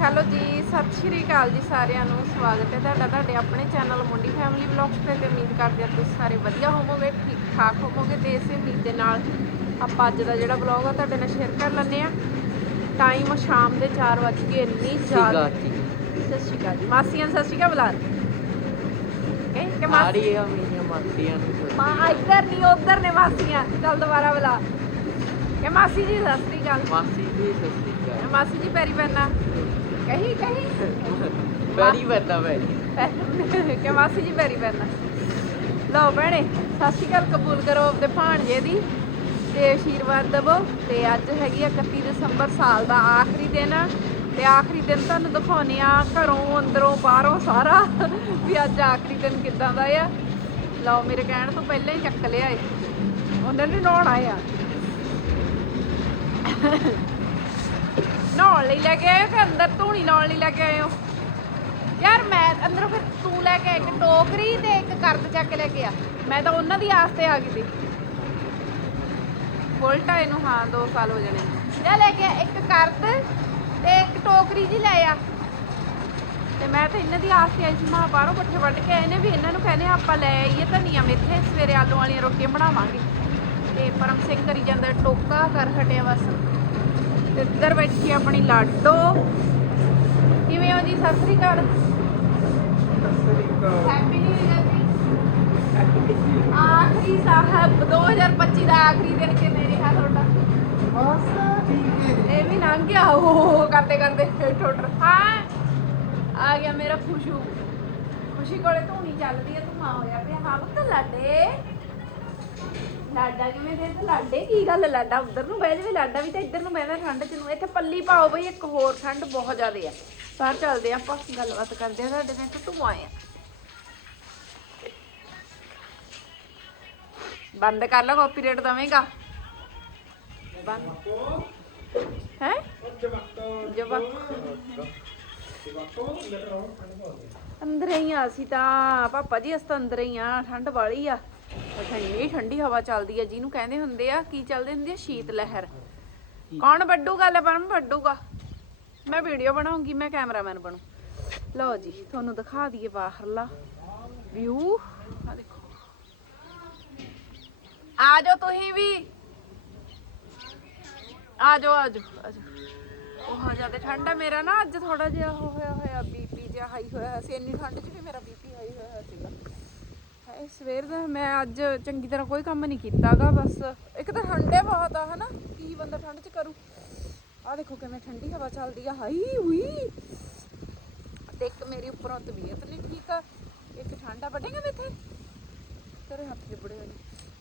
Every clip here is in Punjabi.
ਹੈਲੋ ਜੀ ਸਤਿ ਸ਼੍ਰੀ ਅਕਾਲ ਜੀ ਸਾਰਿਆਂ ਨੂੰ। ਸਵਾਗਤ ਹੈ ਤੁਹਾਡਾ ਤੁਹਾਡੇ ਆਪਣੇ ਚੈਨਲ ਮੁੰਡੀ ਫੈਮਿਲੀ ਵਲੌਗਸ ਤੇ ਤੇ ਉਮੀਦ ਕਰਦੇ ਹਾਂ ਤੁਸੀਂ ਸਾਰੇ ਵਧੀਆ ਹੋਵੋਗੇ ਠੀਕ ਠਾਕ ਹੋਵੋਗੇ ਤੇ ਇਸੇ ਉਮੀਦ ਦੇ ਨਾਲ ਆਪਾਂ ਅੱਜ ਦਾ ਜਿਹੜਾ ਵਲੌਗ ਆ ਤੁਹਾਡੇ ਨਾਲ ਸ਼ੇਅਰ ਕਰ ਲੈਂਦੇ ਆ ਟਾਈਮ ਸ਼ਾਮ ਦੇ 4 ਵਜ ਕੇ ਇੰਨੀ ਜ਼ਿਆਦਾ। ਸਤਿ ਸ਼੍ਰੀ ਅਕਾਲ ਜੀ। ਮਾਸੀਆਂ ਸਤਿ ਸ਼੍ਰੀ ਅਕਾਲ ਬੁਲਾ ਕੇ ਕਿ ਮਾਸੀ? ਆ ਮੇਰੀਆਂ ਮਾਸੀਆਂ ਮਾਂ ਇੱਧਰ ਨਹੀਂ ਉੱਧਰ ਨੇ ਮਾਸੀਆਂ। ਚੱਲ ਦੁਬਾਰਾ ਬੁਲਾ। ਕਿ ਮਾਸੀ ਜੀ ਸਤਿ ਸ਼੍ਰੀ ਅਕਾਲ। ਮਾਸੀ ਵੀ ਸਸਤੀ ਕਾ ਮਾਸੀ ਜੀ ਪੈਰੀ ਪੈਣਾ। ਕਹੀ ਕਹੀ। ਬੜੀ ਬੰਦਾ ਬੈਠੀ ਕਿ ਮਾਸੀ ਜੀ ਪੈਰੀ ਪੈਣਾ ਲਓ ਭੈਣੇ ਸਤਿ ਸ਼੍ਰੀ ਅਕਾਲ ਕਬੂਲ ਕਰੋ ਆਪਦੇ ਭਾਣਜੇ ਦੀ। ਤੇ ਆਸ਼ੀਰਵਾਦ ਦੇਵੋ। ਤੇ ਅੱਜ ਹੈਗੀ ਆ 31 ਦਸੰਬਰ ਸਾਲ ਦਾ ਆਖਰੀ ਦਿਨ। ਤੇ ਆਖਰੀ ਦਿਨ ਤੁਹਾਨੂੰ ਦਿਖਾਉਣੇ ਆ ਘਰੋਂ ਅੰਦਰੋਂ ਬਾਹਰੋਂ ਸਾਰਾ। ਵੀ ਅੱਜ ਆਖਰੀ ਦਿਨ ਕਿੱਦਾਂ ਦਾ ਆ। ਲਓ ਮੇਰੇ ਕਹਿਣ ਤੋਂ ਪਹਿਲਾਂ ਹੀ ਚੱਕ ਲਿਆ ਏ। ਉਹਨਾਂ ਨੇ ਨਹਾਉਣਾ ਆ। ਨਹਾਉਣ ਲਈ ਲੈ ਕੇ ਆਏ ਫਿਰ ਅੰਦਰ ਧੂਣੀ ਲਾਉਣ ਲਈ ਲੈ ਕੇ ਆਏ ਹੋ? ਯਾਰ ਮੈਂ ਅੰਦਰੋਂ ਫਿਰ ਤੂੰ ਲੈ ਕੇ ਇੱਕ ਟੋਕਰੀ ਤੇ ਇੱਕ ਕਰਦ ਚੱਕ ਲੈ ਕੇ ਆ। ਮੈਂ ਤਾਂ ਉਹਨਾਂ ਦੀ ਆਸ ਤੇ ਆ ਗਈ ਸੀ। ਬੁਲਟਾ ਇਹਨੂੰ ਹਾਂ 2 ਸਾਲ ਹੋ ਜਾਣੇ ਲੈ ਲੈ ਕੇ ਇੱਕ ਕਰਦ ਤੇ ਇੱਕ ਟੋਕਰੀ ਜੀ ਲੈ ਆ। ਤੇ ਮੈਂ ਤਾਂ ਇਹਨਾਂ ਦੀ ਆਸ ਤੇ ਆਈ ਸੀ, ਮਾਂ ਬਾਹਰੋਂ ਪੱਠੇ ਵੱਢ ਕੇ ਆਏ ਨੇ ਵੀ ਇਹਨਾਂ ਨੂੰ ਕਹਿੰਦੇ ਆਪਾਂ ਲੈ ਆਈਏ ਧਨੀਆ ਮੇਥੇ, ਸਵੇਰੇ ਆਲੂ ਵਾਲੀਆਂ ਰੋਟੀਆਂ ਬਣਾਵਾਂਗੇ। ਤੇ ਪਰਮ ਸਿੰਘ ਕਰੀ ਜਾਂਦਾ, ਟੋਕਾ ਕਰ ਹਟਿਆ ਬਸ। ਤੇ ਇੱਧਰ ਬੈਠੀ ਆਪਣੀ ਲਾਡੋ? ਕਿਵੇਂ ਹੋ ਜੀ? ਸਤਿ ਸ੍ਰੀ ਅਕਾਲ। ਹੈਪੀ ਨਿਊ ਇਅਰ ਜੀ। ਆਖਰੀ ਸਾਹਿਬ 2025 ਦਾ ਆਖਰੀ ਦਿਨ ਕਿਵੇਂ ਰਿਹਾ ਤੁਹਾਡਾ? ਇਹ ਵੀ ਲੰਘ ਗਿਆ। ਉਹ ਕਰਦੇ ਕਰਦੇ ਟੋਟਰ ਹਾਂ, ਆ ਗਿਆ ਮੇਰਾ ਖੁਸ਼ੂ। ਖੁਸ਼ੀ ਕੋਲੇ ਧੂਣੀ ਚੱਲਦੀ ਹੈ ਧੂਆ ਹੋਇਆ ਪਿਆ। ਹਾਂ, ਪੁੱਤ, ਲਾਡੇ। ਲਾਡਾ ਕਿਵੇਂ ਦੇ ਤੇ ਲਾਡੇ? ਕੀ ਗੱਲ ਲਾਡਾ? ਉਧਰ ਨੂੰ ਬਹਿ ਜਾਵੇ ਲਾਡਾ ਵੀ ਤਾਂ ਇੱਧਰ ਨੂੰ ਬਹਿਦਾ ਠੰਡ ਚ ਨੂੰ। ਇੱਥੇ ਪੱਲੀ ਪਾਓ ਬਈ, ਇੱਕ ਹੋਰ ਠੰਡ ਬਹੁਤ ਜ਼ਿਆਦੇ ਆ। ਬਾਹਰ ਚੱਲਦੇ ਆਪਾਂ, ਗੱਲਬਾਤ ਕਰਦੇ ਆ ਤੁਹਾਡੇ ਨਾਲ ਟੁੱਟੂ ਆਏ ਬੰਦ ਕਰ ਲਾ ਕਾਪੀਰਾਈਟ ਦਵੇਂਗਾ ਬੰਦ। ਹੈ? ਜਵਾਕ। ਅੰਦਰ ਹੀ ਆ ਅਸੀਂ ਤਾਂ। ਪਾਪਾ ਜੀ, ਅਸੀਂ ਤਾਂ ਅੰਦਰ ਹੀ ਆ ਠੰਡ ਵਾਲੀ ਆ। ਅੱਛਾ, ਇੰਨੀ ਠੰਡੀ ਹਵਾ ਚੱਲਦੀ ਆ, ਜਿਹਨੂੰ ਕਹਿੰਦੇ ਹੁੰਦੇ ਆ, ਕੀ ਚੱਲਦੇ ਹੁੰਦੇ ਆ? ਸ਼ੀਤ ਲਹਿਰ ਕੌਣ ਵੱਡੂਗਾ ਲੈ ਪਰਮ ਵੱਡੂਗਾ ਮੈਂ ਵੀਡੀਓ ਬਣਾਉਂਗੀ, ਮੈਂ ਕੈਮਰਾਮੈਨ ਬਣੂ। ਲਓ ਜੀ, ਤੁਹਾਨੂੰ ਦਿਖਾ ਦਈਏ ਬਾਹਰਲਾ ਵਿਊ ਆ ਦੇਖੋ। ਆ ਜਾਓ ਤੁਸੀਂ ਵੀ। ਆ ਜਾਓ ਆ ਜਾਓ ਆ ਜਾਓ। ਬਹੁਤ ਜ਼ਿਆਦਾ ਠੰਡ ਆ ਮੇਰਾ ਨਾ, ਅੱਜ ਥੋੜਾ ਜਿਹਾ ਹੋਇਆ ਹੋਇਆ, ਬੀਪੀ ਜਿਹਾ ਹਾਈ ਹੋਇਆ ਸੀ, ਇੰਨੀ ਠੰਡ 'ਚ ਵੀ ਮੇਰਾ ਬੀਪੀ ਹਾਏ ਸਵੇਰ ਦਾ ਮੈਂ ਅੱਜ ਚੰਗੀ ਤਰ੍ਹਾਂ ਕੋਈ ਕੰਮ ਨਹੀਂ ਕੀਤਾਗਾ ਬਸ ਇੱਕ ਤਾਂ ਠੰਡੇ ਬਹੁਤ ਆ ਹਨਾ? ਕੀ ਬੰਦਾ ਠੰਡ 'ਚ ਕਰੂ? ਆ ਦੇਖੋ ਕਿਵੇਂ ਠੰਡੀ ਹਵਾ ਚੱਲਦੀ ਆ ਹਾਈ ਉਈ। ਤੇ ਇੱਕ ਮੇਰੀ ਉੱਪਰੋਂ ਤਬੀਅਤ ਨਹੀਂ ਠੀਕ ਆ ਇੱਕ ਠੰਡਾ ਵੱਡੇਗਾ ਮੇਥੇ ਤੇਰੇ ਹੱਥ ਲਿਬੜੇ ਹੋਏ ਨੇ।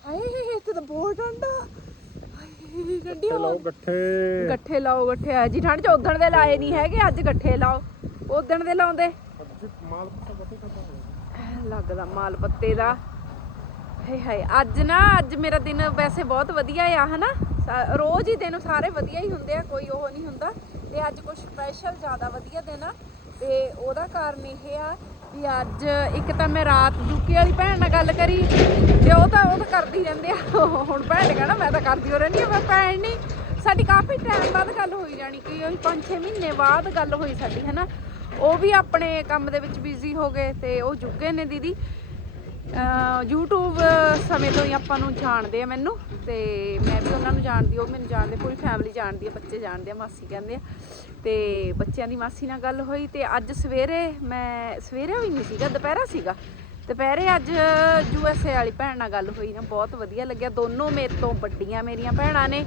ਹਾਏ ਇੱਥੇ ਤਾਂ ਬਹੁਤ ਠੰਡਾ ਹਾਏ ਠੰਡੀ ਹਵਾ। ਗੱਠੇ। ਗੱਠੇ ਲਾਓ ਗੱਠੇ ਆ ਜੀ ਠੰਡ ਚ ਉਦਣ ਦੇ ਲਾਏ ਨਹੀਂ ਹੈਗੇ ਅੱਜ ਗੱਠੇ ਲਾਓ। ਉਦਣ ਦੇ ਲਾਉਂਦੇ। ਮਾਲ ਪੱਤਾ ਬੱਤੇ ਕਰਦਾ ਲੱਗਦਾ ਮਾਲ ਪੱਤੇ ਦਾ। ਹੇ ਹਾਏ, ਅੱਜ ਨਾ, ਅੱਜ ਮੇਰਾ ਦਿਨ ਵੈਸੇ ਬਹੁਤ ਵਧੀਆ ਆ, ਹਨਾ? ਰੋਜ਼ ਹੀ ਦਿਨ ਸਾਰੇ ਵਧੀਆ ਹੀ ਹੁੰਦੇ ਆ, ਕੋਈ ਉਹ ਨਹੀਂ ਹੁੰਦਾ। ਤੇ ਅੱਜ ਕੁਝ ਸਪੈਸ਼ਲ ਜ਼ਿਆਦਾ ਵਧੀਆ ਦਿਨ ਆ। ਤੇ ਉਹਦਾ ਕਾਰਨ ਇਹ ਆ ਵੀ ਅੱਜ ਇੱਕ ਤਾਂ ਮੈਂ ਰਾਤ ਦੁੱਕੇ ਵਾਲੀ ਭੈਣ ਨਾਲ ਗੱਲ ਕਰੀ, ਤੇ ਉਹ ਤਾਂ ਉਹ ਤਾਂ ਕਰਦੀ ਰਹਿੰਦੇ ਆ। ਹੁਣ ਭੈਣ ਨੇ ਕਹਿਣਾ ਮੈਂ ਤਾਂ ਕਰਦੀ ਹੋ ਰਹਿੰਦੀ ਆ, ਮੈਂ ਭੈਣ ਨਹੀਂ ਸਾਡੀ ਕਾਫੀ ਟਾਈਮ ਬਾਅਦ ਗੱਲ ਹੋਈ ਜਾਣੀ ਕਿ ਉਹ 5-6 ਮਹੀਨੇ ਬਾਅਦ ਗੱਲ ਹੋਈ ਸਾਡੀ, ਹਨਾ? ਉਹ ਵੀ ਆਪਣੇ ਕੰਮ ਦੇ ਵਿੱਚ ਬਿਜ਼ੀ ਹੋ ਗਏ ਤੇ ਉਹ ਜੁਗੇ ਨੇ ਦੀਦੀ। ਅਹ YouTube ਸਮੇਂ ਤੋਂ ਹੀ ਆਪਾਂ ਨੂੰ ਜਾਣਦੇ ਆ ਮੈਨੂੰ ਤੇ ਮੈਂ ਵੀ ਉਹਨਾਂ ਨੂੰ ਜਾਣਦੀ ਉਹ ਮੈਨੂੰ ਜਾਣਦੇ, ਪੂਰੀ ਫੈਮਿਲੀ ਜਾਣਦੀ ਆ, ਬੱਚੇ ਜਾਣਦੇ ਆ, ਮਾਸੀ ਕਹਿੰਦੇ ਆ। ਤੇ ਬੱਚਿਆਂ ਦੀ ਮਾਸੀ ਨਾਲ ਗੱਲ ਹੋਈ ਤੇ ਅੱਜ ਸਵੇਰੇ ਮੈਂ, ਸਵੇਰੇ ਵੀ ਨਹੀਂ ਸੀਗਾ, ਦੁਪਹਿਰਾ ਸੀਗਾ। ਦੁਪਹਿਰੇ ਅੱਜ ਯੂਐਸਏ ਵਾਲੀ ਭੈਣ ਨਾਲ ਗੱਲ ਹੋਈ ਨਾ, ਬਹੁਤ ਵਧੀਆ ਲੱਗਿਆ। ਦੋਨੋਂ ਮੇਰੇ ਤੋਂ ਵੱਡੀਆਂ ਮੇਰੀਆਂ ਭੈਣਾਂ ਨੇ।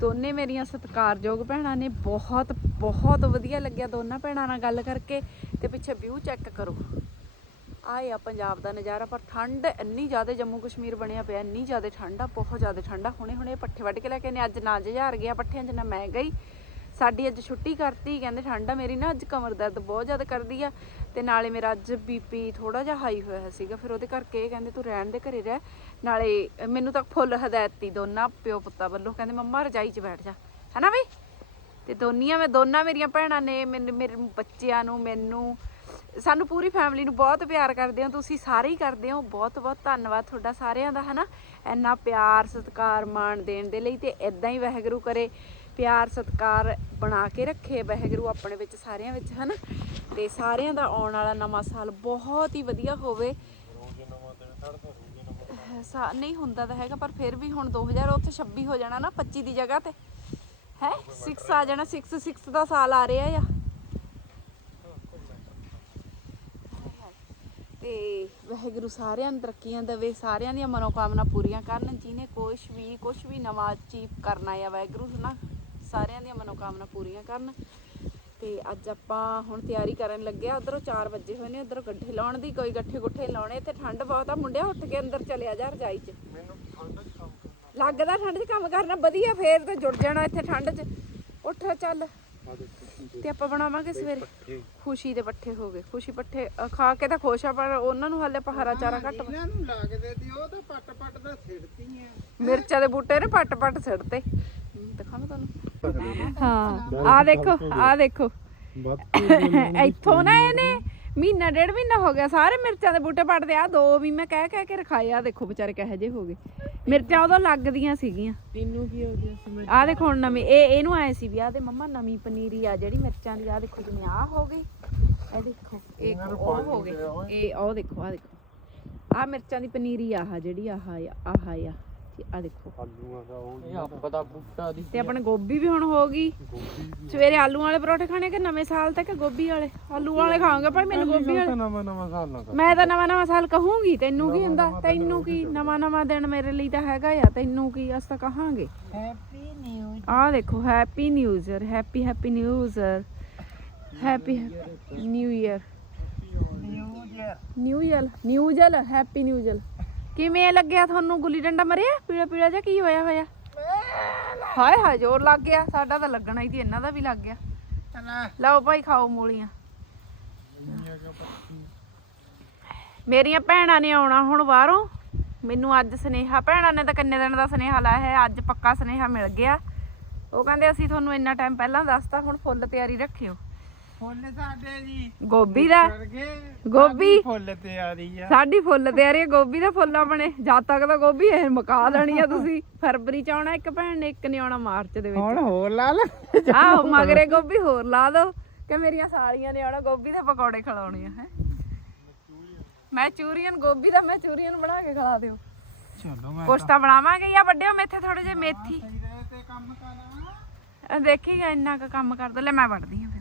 ਦੋਨੇ ਮੇਰੀਆਂ ਸਤਿਕਾਰਯੋਗ ਭੈਣਾਂ ਨੇ ਬਹੁਤ ਬਹੁਤ ਵਧੀਆ ਲੱਗਿਆ ਦੋਨਾਂ ਭੈਣਾਂ ਨਾਲ ਗੱਲ ਕਰਕੇ ਤੇ ਪਿੱਛੇ ਵਿਊ ਚੈੱਕ ਕਰੋ। ਆਏ ਆ ਪੰਜਾਬ ਦਾ ਨਜ਼ਾਰਾ, ਪਰ ਠੰਡ ਇੰਨੀ ਜ਼ਿਆਦਾ ਜੰਮੂ ਕਸ਼ਮੀਰ ਬਣਿਆ ਪਿਆ, ਇੰਨੀ ਜ਼ਿਆਦਾ ਠੰਡ ਆ, ਬਹੁਤ ਜ਼ਿਆਦਾ ਠੰਡ ਆ। ਹੁਣੇ ਹੁਣੇ ਪੱਠੇ ਵੱਢ ਕੇ ਲੈ ਕੇ ਨੇ ਅੱਜ ਨਾ ਜੁਝਾਰ ਗਿਆ, ਪੱਠਿਆਂ 'ਚ ਨਾ ਮੈਂ ਗਈ। ਸਾਡੀ ਅੱਜ ਛੁੱਟੀ ਕਰਤੀ, ਕਹਿੰਦੇ ਠੰਡ ਆ ਮੇਰੀ ਨਾ, ਅੱਜ ਕਮਰ ਦਰਦ ਬਹੁਤ ਜ਼ਿਆਦਾ ਕਰਦੀ ਆ। ਤੇ ਨਾਲੇ ਮੇਰਾ ਅੱਜ ਬੀਪੀ ਥੋੜਾ ਜਿਹਾ ਹਾਈ ਹੋਇਆ ਸੀਗਾ, ਫਿਰ ਉਹਦੇ ਕਰਕੇ ਇਹ ਕਹਿੰਦੇ ਤੂੰ ਰਹਿਣ ਦੇ ਘਰੇ ਰਹਿ। ਨਾਲੇ ਮੈਨੂੰ ਤਾਂ ਫੁੱਲ ਹਦਾਇਤ ਦੋਨਾਂ ਪਿਓ ਪੁੱਤਾਂ ਵੱਲੋਂ, ਕਹਿੰਦੇ ਮੰਮਾ ਰਜਾਈ 'ਚ ਬੈਠ ਜਾ। ਹੈਨਾ ਬਈ? ਤੇ ਦੋਨੀਆਂ ਮੈਂ, ਦੋਨਾਂ ਮੇਰੀਆਂ ਭੈਣਾਂ ਨੇ ਮੈਨੂੰ, ਮੇਰੇ ਬੱਚਿਆਂ ਨੂੰ, ਮੈਨੂੰ, ਸਾਨੂੰ ਪੂਰੀ ਫੈਮਿਲੀ ਨੂੰ ਬਹੁਤ ਪਿਆਰ ਕਰਦੇ ਹੋ, ਤੁਸੀਂ ਸਾਰੇ ਹੀ ਕਰਦੇ ਹੋ। ਬਹੁਤ ਬਹੁਤ ਧੰਨਵਾਦ ਤੁਹਾਡਾ ਸਾਰਿਆਂ ਦਾ, ਹਨਾ? ਇੰਨਾ ਪਿਆਰ, ਸਤਿਕਾਰ, ਮਾਣ ਦੇਣ ਦੇ ਲਈ ਤੇ ਇਦਾਂ ਹੀ ਵਾਹਿਗੁਰੂ ਕਰੇ। ਪਿਆਰ ਸਤਿਕਾਰ ਬਣਾ ਕੇ ਰੱਖੇ ਵਾਹਿਗੁਰੂ ਆਪਣੇ ਵਿੱਚ ਸਾਰਿਆਂ ਵਿੱਚ, ਹਨਾ? ਤੇ ਸਾਰਿਆਂ ਦਾ ਆਉਣ ਵਾਲਾ ਨਵਾਂ ਸਾਲ ਬਹੁਤ ਹੀ ਵਧੀਆ ਹੋਵੇ। ਸਾ, ਨਹੀਂ ਹੁੰਦਾ ਤਾਂ ਹੈਗਾ, ਪਰ ਫਿਰ ਵੀ ਹੁਣ 2000 ਉੱਥੇ 26 ਹੋ ਜਾਣਾ ਨਾ 25 ਦੀ ਜਗ੍ਹਾ ਤੇ। ਹੈ? 6 ਆ ਜਾਣਾ 6 6 ਦਾ ਸਾਲ ਆ ਰਿਹਾ ਆ। ਤੇ ਵਾਹਿਗੁਰੂ ਸਾਰਿਆਂ ਨੂੰ ਤਰੱਕੀਆਂ ਦੇਵੇ, ਸਾਰਿਆਂ ਦੀਆਂ ਮਨੋਕਾਮਨਾ ਪੂਰੀਆਂ ਕਰਨ, ਜਿਹਨੇ ਕੁਛ ਵੀ ਕੁਛ ਵੀ ਨਵਾਂ ਅਚੀਵ ਕਰਨਾ ਆ, ਵਾਹਿਗੁਰੂ ਨਾ ਸਾਰਿਆਂ ਦੀਆਂ ਮਨੋਕਾਮਨਾ ਪੂਰੀਆਂ ਕਰਨ। ਤੇ ਅੱਜ ਆਪਾਂ ਹੁਣ ਤਿਆਰੀ ਕਰਨ ਲੱਗੇ ਆ ਉਧਰੋਂ 4 ਵਜੇ ਹੋਏ ਨੇ ਉਧਰੋਂ ਗੱਠੇ ਲਾਉਣ ਦੀ ਕੋਈ ਗੱਠੇ ਗੁੱਠੇ ਲਾਉਣੇ। ਤੇ ਠੰਡ ਬਹੁਤ ਆ ਮੁੰਡਿਆ ਉੱਠ ਕੇ ਅੰਦਰ ਚਲਿਆ ਜਾ ਰਜਾਈ 'ਚ। ਲੱਗਦਾ ਠੰਡ 'ਚ ਕੰਮ ਕਰਨਾ ਵਧੀਆ ਫੇਰ ਤੇ ਜੁੜ ਜਾਣਾ ਇੱਥੇ ਠੰਡ 'ਚ। ਉੱਠ ਚੱਲ। ਤੇ ਆਪਾਂ ਬਣਾਵਾਂਗੇ ਸਵੇਰੇ। ਖੁਸ਼ੀ ਦੇ ਪੱਠੇ ਹੋ ਗਏ। ਖੁਸ਼ੀ ਪੱਠੇ ਖਾ ਕੇ ਤਾਂ ਖੁਸ਼ ਆ ਪਰ ਉਹਨਾਂ ਨੂੰ ਹਾਲੇ ਪਹਾਰਾ ਚਾਰਾ ਘੱਟ। ਇਹਨਾਂ ਨੂੰ ਲੱਗਦੇ ਦੀ ਉਹ ਤਾਂ ਪੱਟ ਪੱਟ ਦਾ ਸਿੜਤੀਆਂ। ਮਿਰਚਾਂ ਦੇ ਬੂਟੇ ਨੇ ਪੱਟ ਪੱਟ ਸਿੱਟਤੇ ਦਿਖਾਵਾਂ ਤੁਹਾਨੂੰ। ਹਾਂ ਆ ਦੇਖੋ ਆ ਦੇਖੋ। ਇੱਥੋਂ ਨਾ ਇਹਨੇ ਮਹੀਨਾ ਡੇਢ ਮਹੀਨਾ ਹੋ ਗਿਆ ਸਾਰੇ ਮਿਰਚਾਂ ਦੇ ਬੂਟੇ ਪੱਟਦੇ ਆ ਦੋ ਵੀ ਮੈਂ ਕਹਿ ਕਹਿ ਕੇ ਰਖਾਏ ਆ ਦੇਖੋ ਵਿਚਾਰੇ ਕਹੇ ਜੇ ਹੋ ਗਏ। ਮਿਰਚਾਂ ਉਦੋਂ ਲੱਗਦੀਆਂ ਸੀਗੀਆਂ। ਤੈਨੂੰ ਕੀ ਹੋ ਗਿਆ ਸੀ ਆ ਦੇਖੋ ਹੁਣ ਨਵੀਂ ਇਹ ਇਹਨੂੰ ਆਏ ਸੀ ਵੀ ਆ ਤੇ ਮੰਮਾ ਨਵੀਂ ਪਨੀਰੀ ਆ ਜਿਹੜੀ ਮਿਰਚਾਂ ਦੀ ਆ ਦੇਖੋ ਜਿਵੇਂ ਆ ਹੋ ਗਈ। ਇਹ ਦੇਖੋ ਇਹ ਉਹ ਹੋ ਗਏ। ਇਹ ਉਹ ਦੇਖੋ ਆ ਦੇਖੋ। ਆ ਮਿਰਚਾਂ ਦੀ ਪਨੀਰੀ ਆਹ ਜਿਹੜੀ ਆਹ ਆਹ ਆ। ਆ ਦੇਖੋ। ਆਲੂਆਂ ਦਾ ਉਹ ਇਹ ਆਪ ਦਾ ਬੂਟਾ ਦੀ ਤੇ ਆਪਣੇ ਗੋਭੀ ਵੀ ਹੁਣ ਹੋ ਗਈ। ਸਵੇਰੇ ਆਲੂ ਵਾਲੇ ਪਰੌਠੇ ਖਾਣੇ ਕਿ ਨਵੇਂ ਸਾਲ ਤੱਕ ਗੋਭੀ ਵਾਲੇ? ਆਲੂ ਵਾਲੇ ਖਾਵਾਂਗੇ ਭਾਈ ਮੈਨੂੰ ਗੋਭੀ ਵਾਲੇ? ਨਵਾਂ ਨਵਾਂ ਸਾਲ ਨਾ ਮੈਂ ਤਾਂ ਨਵਾਂ ਨਵਾਂ ਸਾਲ ਕਹੂੰਗੀ ਤੈਨੂੰ ਕੀ ਹੁੰਦਾ? ਤੈਨੂੰ ਕੀ ਨਵਾਂ ਨਵਾਂ ਦਿਨ ਮੇਰੇ ਲਈ ਤਾਂ ਹੈਗਾ ਆ ਤੈਨੂੰ ਕੀ ਅਸ ਤਾਂ ਕਹਾਂਗੇ। ਹੈਪੀ ਨਿਊ ਆ ਦੇਖੋ happy new year happy happy new year happy new year new year new ਜਲ ਹੈਪੀ ਨਿਊ ਜਲ ਕਿਵੇਂ ਲੱਗਿਆ ਤੁਹਾਨੂੰ ਗੁੱਲੀ ਡੰਡਾ ਮਰਿਆ? ਪੀਲਾ ਪੀਲਾ ਜਿਹਾ ਕੀ ਹੋਇਆ ਹੋਇਆ? ਹਾਏ ਹਾਏ, ਜ਼ੋਰ ਲੱਗ ਗਿਆ। ਸਾਡਾ ਤਾਂ ਲੱਗਣਾ ਹੀ ਸੀ, ਇਹਨਾਂ ਦਾ ਵੀ ਲੱਗ ਗਿਆ। ਲਓ ਭਾਈ, ਖਾਓ ਮੂਲੀਆਂ। ਮੇਰੀਆਂ ਭੈਣਾਂ ਨੇ ਆਉਣਾ ਹੁਣ ਬਾਹਰੋਂ। ਮੈਨੂੰ ਅੱਜ ਸੁਨੇਹਾ, ਭੈਣਾਂ ਨੇ ਤਾਂ ਕਿੰਨੇ ਦਿਨ ਦਾ ਸੁਨੇਹਾ ਲਾਇਆ ਹੈ, ਅੱਜ ਪੱਕਾ ਸੁਨੇਹਾ ਮਿਲ ਗਿਆ। ਉਹ ਕਹਿੰਦੇ, ਅਸੀਂ ਤੁਹਾਨੂੰ ਇੰਨਾ ਟਾਈਮ ਪਹਿਲਾਂ ਦੱਸਤਾ, ਹੁਣ ਫੁੱਲ ਤਿਆਰੀ ਰੱਖਿਓ। ਫੁੱਲ ਸਾਡੇ ਜੀ। ਗੋਭੀ ਦਾ? ਗੋਭੀ? ਫੁੱਲ ਤਿਆਰੀ ਆ। ਸਾਡੀ ਫੁੱਲ ਤਿਆਰੀ ਹੈ ਗੋਭੀ ਦਾ ਫੁੱਲ ਆਪਣੇ। ਜਦ ਤੱਕ ਤਾਂ ਗੋਭੀ ਇਹ ਮੁਕਾ ਦੇਣੀ ਆ ਤੁਸੀਂ। ਫਰਵਰੀ ਚ ਆਉਣਾ ਇੱਕ ਭੈਣ ਨੇ ਇੱਕ ਨੇ ਆਉਣਾ ਮਾਰਚ ਦੇ ਵਿੱਚ। ਹੁਣ ਹੋਰ ਲਾ ਲੈ ਆਹੋ ਮਗਰੇ ਗੋਭੀ ਹੋਰ ਲਾ ਦੋ ਕਿ ਮੇਰੀਆਂ ਸਾਲੀਆਂ ਨੇ ਆਉਣਾ ਗੋਭੀ ਦੇ ਪਕੌੜੇ ਖਿਲਾਉਣੇ ਆ ਹੈ। ਮੈਂ ਚੂਰੀਅਨ ਗੋਭੀ ਦਾ ਮੈਂ ਚੂਰੀਅਨ ਬਣਾ ਕੇ ਖਿਲਾ ਦਿਓ। ਚਲੋ ਮੈਂ ਕੁਛ ਤਾਂ ਬਣਾਵਾਂਗੇ ਜਾਂ ਵੱਡਿਓ ਮੇਥੇ ਥੋੜੇ ਜਿਹੇ ਮੇਥੀ। ਤੇ ਕੰਮ ਕਰਾਂ ਇਹ ਦੇਖੀ ਇੰਨਾ ਕੁ ਕੰਮ ਕਰ ਦੋ ਲੈ ਮੈਂ ਵੜਦੀ ਆ। ਇਹ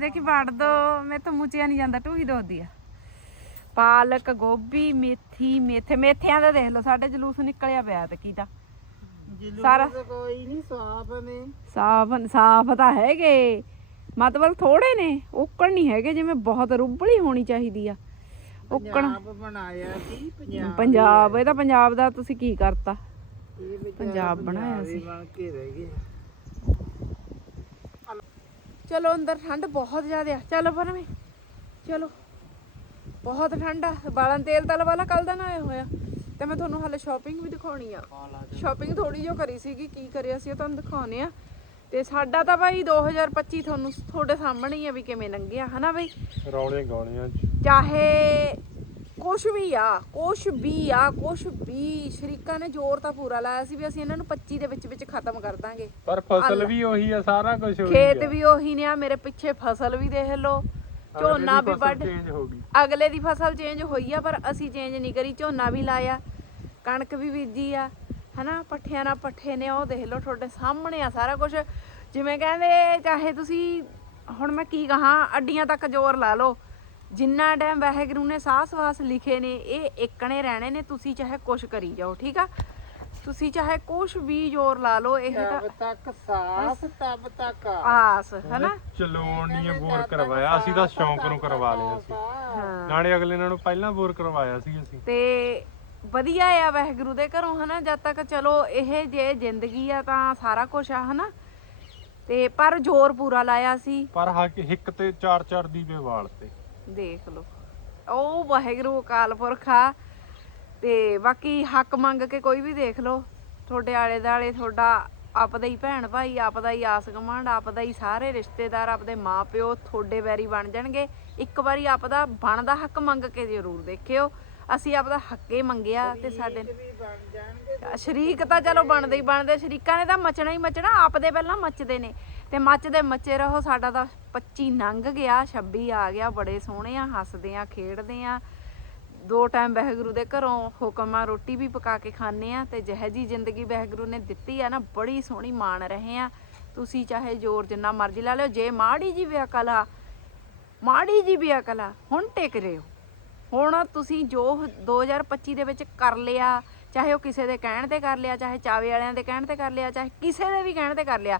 ਦੇਖੀ ਵੜ ਦੋ ਮੈਂ ਤਾਂ ਮੁੱਚਿਆ ਨਹੀਂ ਜਾਂਦਾ ਟੂਹੀ ਦੋਦੀ ਆ। ਪਾਲਕ ਗੋਭੀ ਮੇਥੀ ਮੇਥੇ ਮੇਥਿਆਂ ਦਾ ਦੇਖ ਲਓ ਸਾਡੇ ਜਲੂਸ ਨਿਕਲਿਆ ਪਿਆ ਤੇ ਕੀ ਦਾ। ਸਾਰਾ ਕੋਈ ਨਹੀਂ ਸਾਫ਼ ਨੇ। ਸਾਫ਼ ਸਾਫ਼ ਤਾਂ ਹੈਗੇ। ਮਤਲਬ ਥੋੜੇ ਨੇ ਉੱਕਣ ਨਹੀਂ ਹੈਗੇ ਜਿਵੇਂ ਬਹੁਤ ਰੁੱਬਲੀ ਹੋਣੀ ਚਾਹੀਦੀ ਆ। ਉੱਕਣ ਆਪ ਬਣਾਇਆ ਸੀ ਪੰਜਾਬ ਪੰਜਾਬ ਇਹ ਤਾਂ ਪੰਜਾਬ ਦਾ ਤੁਸੀਂ ਕੀ ਕਰਤਾ? ਪੰਜਾਬ ਬਣਾਇਆ ਸੀ। ਬਣ ਕੇ ਰਹਿ ਗਏ ਚਲੋ ਅੰਦਰ ਠੰਡ ਬਹੁਤ ਜ਼ਿਆਦਾ ਆ। ਚਲੋ ਪਰਮੇ ਚਲੋ। ਬਹੁਤ ਠੰਡ ਆ। ਬਾਲਾਂ ਤੇਲ ਤਲ ਵਾਲਾ ਕੱਲ ਦਾ ਨਾ ਆਇਆ ਹੋਇਆ। ਤੇ ਮੈਂ ਤੁਹਾਨੂੰ ਹਾਲੇ ਸ਼ਾਪਿੰਗ ਵੀ ਦਿਖਾਉਣੀ ਆ। ਸ਼ਾਪਿੰਗ ਥੋੜੀ ਜਿਹੀ ਕਰੀ ਸੀਗੀ ਕੀ ਕਰਿਆ ਸੀ ਉਹ ਤੁਹਾਨੂੰ ਦਿਖਾਉਣੇ ਆ। ਤੇ ਸਾਡਾ ਤਾਂ ਭਾਈ 2025 ਤੁਹਾਨੂੰ ਤੁਹਾਡੇ ਸਾਹਮਣੇ ਹੀ ਆ ਵੀ ਕਿਵੇਂ ਲੰਘਿਆ ਹਨਾ ਬਈ? ਰੌਲੇ ਗਾਉਣਿਆਂ ਚ ਚਾਹੇ ਕੁਛ ਵੀ ਆ ਕੁਛ ਵੀ ਆ ਕੁਛ ਵੀ। ਸ਼ਰੀਕਾ ਨੇ ਜ਼ੋਰ ਤਾਂ ਪੂਰਾ ਲਾਇਆ ਸੀ ਵੀ ਅਸੀਂ ਇਹਨਾਂ ਨੂੰ 25 ਦੇ ਵਿੱਚ ਵਿੱਚ ਖਤਮ ਕਰ ਦਾਂਗੇ। ਪਰ ਫਸਲ ਵੀ ਉਹੀ ਆ ਸਾਰਾ ਕੁਝ ਉਹੀ ਖੇਤ ਵੀ ਉਹੀ ਨੇ ਆ ਮੇਰੇ ਪਿੱਛੇ ਫਸਲ ਵੀ ਦੇਖ ਲਓ। ਝੋਨਾ ਵੀ ਵੱਢ ਅਗਲੇ ਦੀ ਫਸਲ ਚੇਂਜ ਹੋਈ ਆ ਪਰ ਅਸੀਂ ਚੇਂਜ ਨਹੀਂ ਕਰੀ। ਝੋਨਾ ਵੀ ਲਾਇਆ ਕਣਕ ਵੀ ਬੀਜੀ ਆ ਹਨਾ? ਪੱਠਿਆਂ ਨਾਲ ਪੱਠੇ ਨੇ ਉਹ ਦੇਖ ਲਓ ਤੁਹਾਡੇ ਸਾਹਮਣੇ ਆ ਸਾਰਾ ਕੁਝ ਜਿਵੇਂ ਕਹਿੰਦੇ ਚਾਹੇ ਤੁਸੀਂ ਹੁਣ ਮੈਂ ਕੀ ਕਹਾਂ ਅੱਡੀਆਂ ਤੱਕ ਜ਼ੋਰ ਲਾ ਲਓ। ਜਿੰਨਾ ਟਾਈਮ ਵਾਹਿਗੁਰੂ ਨੇ ਸਾਹ ਸਵਾਸ ਲਿਖੇ ਨੇ ਇਹ ਇੱਕਣੇ ਰਹਿਣੇ ਨੇ ਤੁਸੀਂ ਚਾਹੇ ਕੁਛ ਕਰੀ ਜਾਓ ਠੀਕ ਆ? ਤੁਸੀਂ ਚਾਹੇ ਕੁਛ ਵੀ ਜ਼ੋਰ ਲਾ ਲਓ ਇਹ ਤਾਂ ਤੱਕ ਸਾਸ ਤਬ ਤੱਕ। ਆਸ ਹਨਾ? ਚਲਾਉਣ ਨਹੀਂ ਬੋਰ ਕਰਵਾਇਆ ਅਸੀਂ ਤਾਂ ਸ਼ੌਂਕ ਨੂੰ ਕਰਵਾ ਲਿਆ ਸੀ। ਹਾਂ। ਨਾਲੇ ਅਗਲੇ ਨਾਲ ਨੂੰ ਪਹਿਲਾਂ ਬੋਰ ਕਰਵਾਇਆ ਸੀ ਅਸੀਂ। ਤੇ ਵਧੀਆ ਆ ਵਾਹਿਗੁਰੂ ਦੇ ਘਰੋਂ ਹਨਾ? ਜਦ ਤੱਕ ਚਲੋ ਇਹ ਜੇ ਜ਼ਿੰਦਗੀ ਆ ਤਾਂ ਸਾਰਾ ਕੁਝ ਆ ਹਨਾ? ਤੇ ਪਰ ਜ਼ੋਰ ਪੂਰਾ ਲਾਇਆ ਸੀ। ਪਰ ਹੱਕ ਹਿੱਕ ਤੇ ਚਾਰ ਚਾਰ ਦੀਵੇ ਵਾਲ ਤੇ ਦੇਖ ਲਓ। ਉਹ ਵਾਹਿਗੁਰੂ ਅਕਾਲ ਪੁਰਖ ਆ। ਤੇ ਬਾਕੀ ਹੱਕ ਮੰਗ ਕੇ ਕੋਈ ਵੀ ਦੇਖ ਲਓ। ਤੁਹਾਡੇ ਆਲੇ ਦਾਲੇ ਤੁਹਾਡਾ, ਆਪਦਾ ਹੀ ਭੈਣ ਭਾਈ, ਆਪਦਾ ਹੀ ਆਸ ਗੁਆਂਢ, ਆਪਦਾ ਹੀ ਸਾਰੇ ਰਿਸ਼ਤੇਦਾਰ, ਆਪਦੇ ਮਾਪਿਓ ਤੁਹਾਡੇ ਵੈਰੀ ਬਣ ਜਾਣਗੇ। ਇੱਕ ਵਾਰੀ ਆਪਦਾ ਬਣਦਾ ਹੱਕ ਮੰਗ ਕੇ ਜ਼ਰੂਰ ਦੇਖਿਓ। ਅਸੀਂ ਆਪਦਾ ਹੱਕੇ ਮੰਗਿਆ ਤੇ ਸਾਡੇ ਸ਼ਰੀਕ ਤਾਂ ਚਲੋ ਬਣਦੇ ਹੀ ਬਣਦੇ ਸ਼ਰੀਕਾਂ ਨੇ ਤਾਂ ਮਚਣਾ ਹੀ ਮਚਣਾ ਆਪਦੇ ਪਹਿਲਾਂ ਮੱਚਦੇ ਨੇ। ਤੇ ਮੱਚਦੇ ਮੱਚੇ ਰਹੋ, ਸਾਡਾ ਤਾਂ 25 ਲੰਘ ਗਿਆ 26 ਆ ਗਿਆ, ਬੜੇ ਸੋਹਣੇ ਆ, ਹੱਸਦੇ ਆ, ਖੇਡਦੇ ਆ। ਦੋ ਟਾਈਮ ਵਾਹਿਗੁਰੂ ਦੇ ਘਰੋਂ ਹੁਕਮਾਂ ਰੋਟੀ ਵੀ ਪਕਾ ਕੇ ਖਾਂਦੇ ਆ ਤੇ ਜਿਹੋ ਜੀ ਜ਼ਿੰਦਗੀ ਵਾਹਿਗੁਰੂ ਨੇ ਦਿੱਤੀ ਆ ਨਾ, ਬੜੀ ਸੋਹਣੀ ਮਾਣ ਰਹੇ ਆ। ਤੁਸੀਂ ਚਾਹੇ ਜ਼ੋਰ ਜਿੰਨਾ ਮਰਜ਼ੀ ਲਾ ਲਿਓ, ਜੇ ਮਾੜੀ ਜੀ ਵੀ ਅਕਲ ਆ, ਮਾੜੀ ਜੀ ਵੀ ਅਕਲ ਆ, ਹੁਣ ਟਿਕ ਰਿਓ ਹੁਣ ਤੁਸੀਂ ਜੋ 2025 ਦੇ ਵਿੱਚ ਕਰ ਲਿਆ ਚਾਹੇ ਉਹ ਕਿਸੇ ਦੇ ਕਹਿਣ ਤੇ ਕਰ ਲਿਆ ਚਾਹੇ ਚਾਵੇ ਵਾਲਿਆਂ ਦੇ ਕਹਿਣ ਤੇ ਕਰ ਲਿਆ ਚਾਹੇ ਕਿਸੇ ਦੇ ਵੀ ਕਹਿਣ ਤੇ ਕਰ ਲਿਆ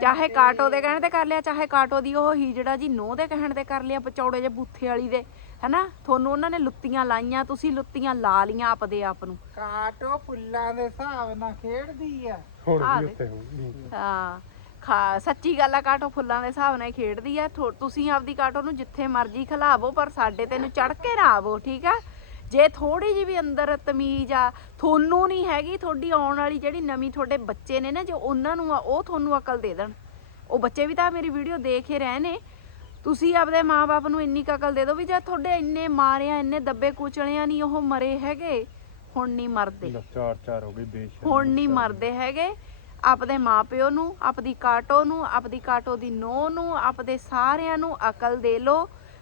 ਚਾਹੇ ਕਾਟੋ ਦੇ ਕਹਿਣ ਤੇ ਕਰ ਲਿਆ ਚਾਹੇ ਕਾਟੋ ਦੀ ਉਹ ਹੀ ਜਿਹੜਾ ਜੀ ਨੋਹ ਦੇ ਕਹਿਣ ਤੇ ਕਰ ਲਿਆ ਪਚੌੜੇ ਜੇ ਬੂਥੇ ਵਾਲੀ ਦੇ ਹਨਾ? ਤੁਹਾਨੂੰ ਉਹਨਾਂ ਨੇ ਲੁੱਤੀਆਂ ਲਾਈਆਂ ਤੁਸੀਂ ਲੁੱਤੀਆਂ ਲਾ ਲੀਆਂ ਆਪਦੇ ਆਪ ਨੂੰ। ਕਾਟੋ ਫੁੱਲਾਂ ਦੇ ਹਿਸਾਬ ਨਾਲ ਖੇਡਦੀ ਆ। ਹੁਣ ਆ ਵੀ ਦੇ। ਉੱਤੇ ਹੋਊਗੀ ਹਾਂ। ਖਾ ਸੱਚੀ ਗੱਲ ਆ ਕਾਟੋ ਫੁੱਲਾਂ ਦੇ ਹਿਸਾਬ ਨਾਲ ਹੀ ਖੇਡਦੀ ਆ। ਥੋ- ਤੁਸੀਂ ਆਪਦੀ ਕਾਟੋ ਨੂੰ ਜਿੱਥੇ ਮਰਜ਼ੀ ਖਿਲਾਵੋ ਪਰ ਸਾਡੇ ਤੈਨੂੰ ਚੜ ਕੇ ਨਾ ਆਵੋ ਠੀਕ ਆ? ਜੇ ਥੋੜੀ ਜਿਹੀ ਵੀ ਅੰਦਰ ਤਮੀਜ਼ ਆ ਤੁਹਾਨੂੰ ਨਹੀਂ ਹੈਗੀ ਤੁਹਾਡੀ ਆਉਣ ਵਾਲੀ ਜਿਹੜੀ ਨਵੀਂ ਤੁਹਾਡੇ ਬੱਚੇ ਨੇ ਨਾ ਜੋ ਉਹਨਾਂ ਨੂੰ ਆ ਉਹ ਤੁਹਾਨੂੰ ਅਕਲ ਦੇ ਦੇਣ। ਉਹ ਬੱਚੇ ਵੀ ਤਾਂ ਮੇਰੀ ਵੀਡੀਓ ਦੇਖ ਹੀ ਰਹੇ ਨੇ। ਤੁਸੀਂ ਆਪਦੇ ਮਾਪੇ ਨੂੰ ਇੰਨੀ ਕੁ ਅਕਲ ਦੇ ਦਿਓ ਵੀ ਜੇ ਤੁਹਾਡੇ ਇੰਨੇ ਮਾਰਿਆ ਇੰਨੇ ਦੱਬੇ ਕੁਚਲਿਆਂ ਨਹੀਂ ਉਹ ਮਰੇ ਹੈਗੇ ਹੁਣ ਨਹੀਂ ਮਰਦੇ। ਲੋ ਚਾਰ ਚਾਰ ਹੋ ਗਈ ਬੇਸ਼ੱਕ ਹੁਣ ਨਹੀਂ ਮਰਦੇ ਹੈਗੇ। ਆਪਦੇ ਮਾਪਿਓ ਨੂੰ ਆਪਦੀ ਕਾਟੋ ਨੂੰ ਆਪਦੀ ਕਾਟੋ ਦੀ ਨੋਹ ਨੂੰ ਆਪਦੇ ਸਾਰਿਆਂ ਨੂੰ ਅਕਲ ਦੇ ਲੋ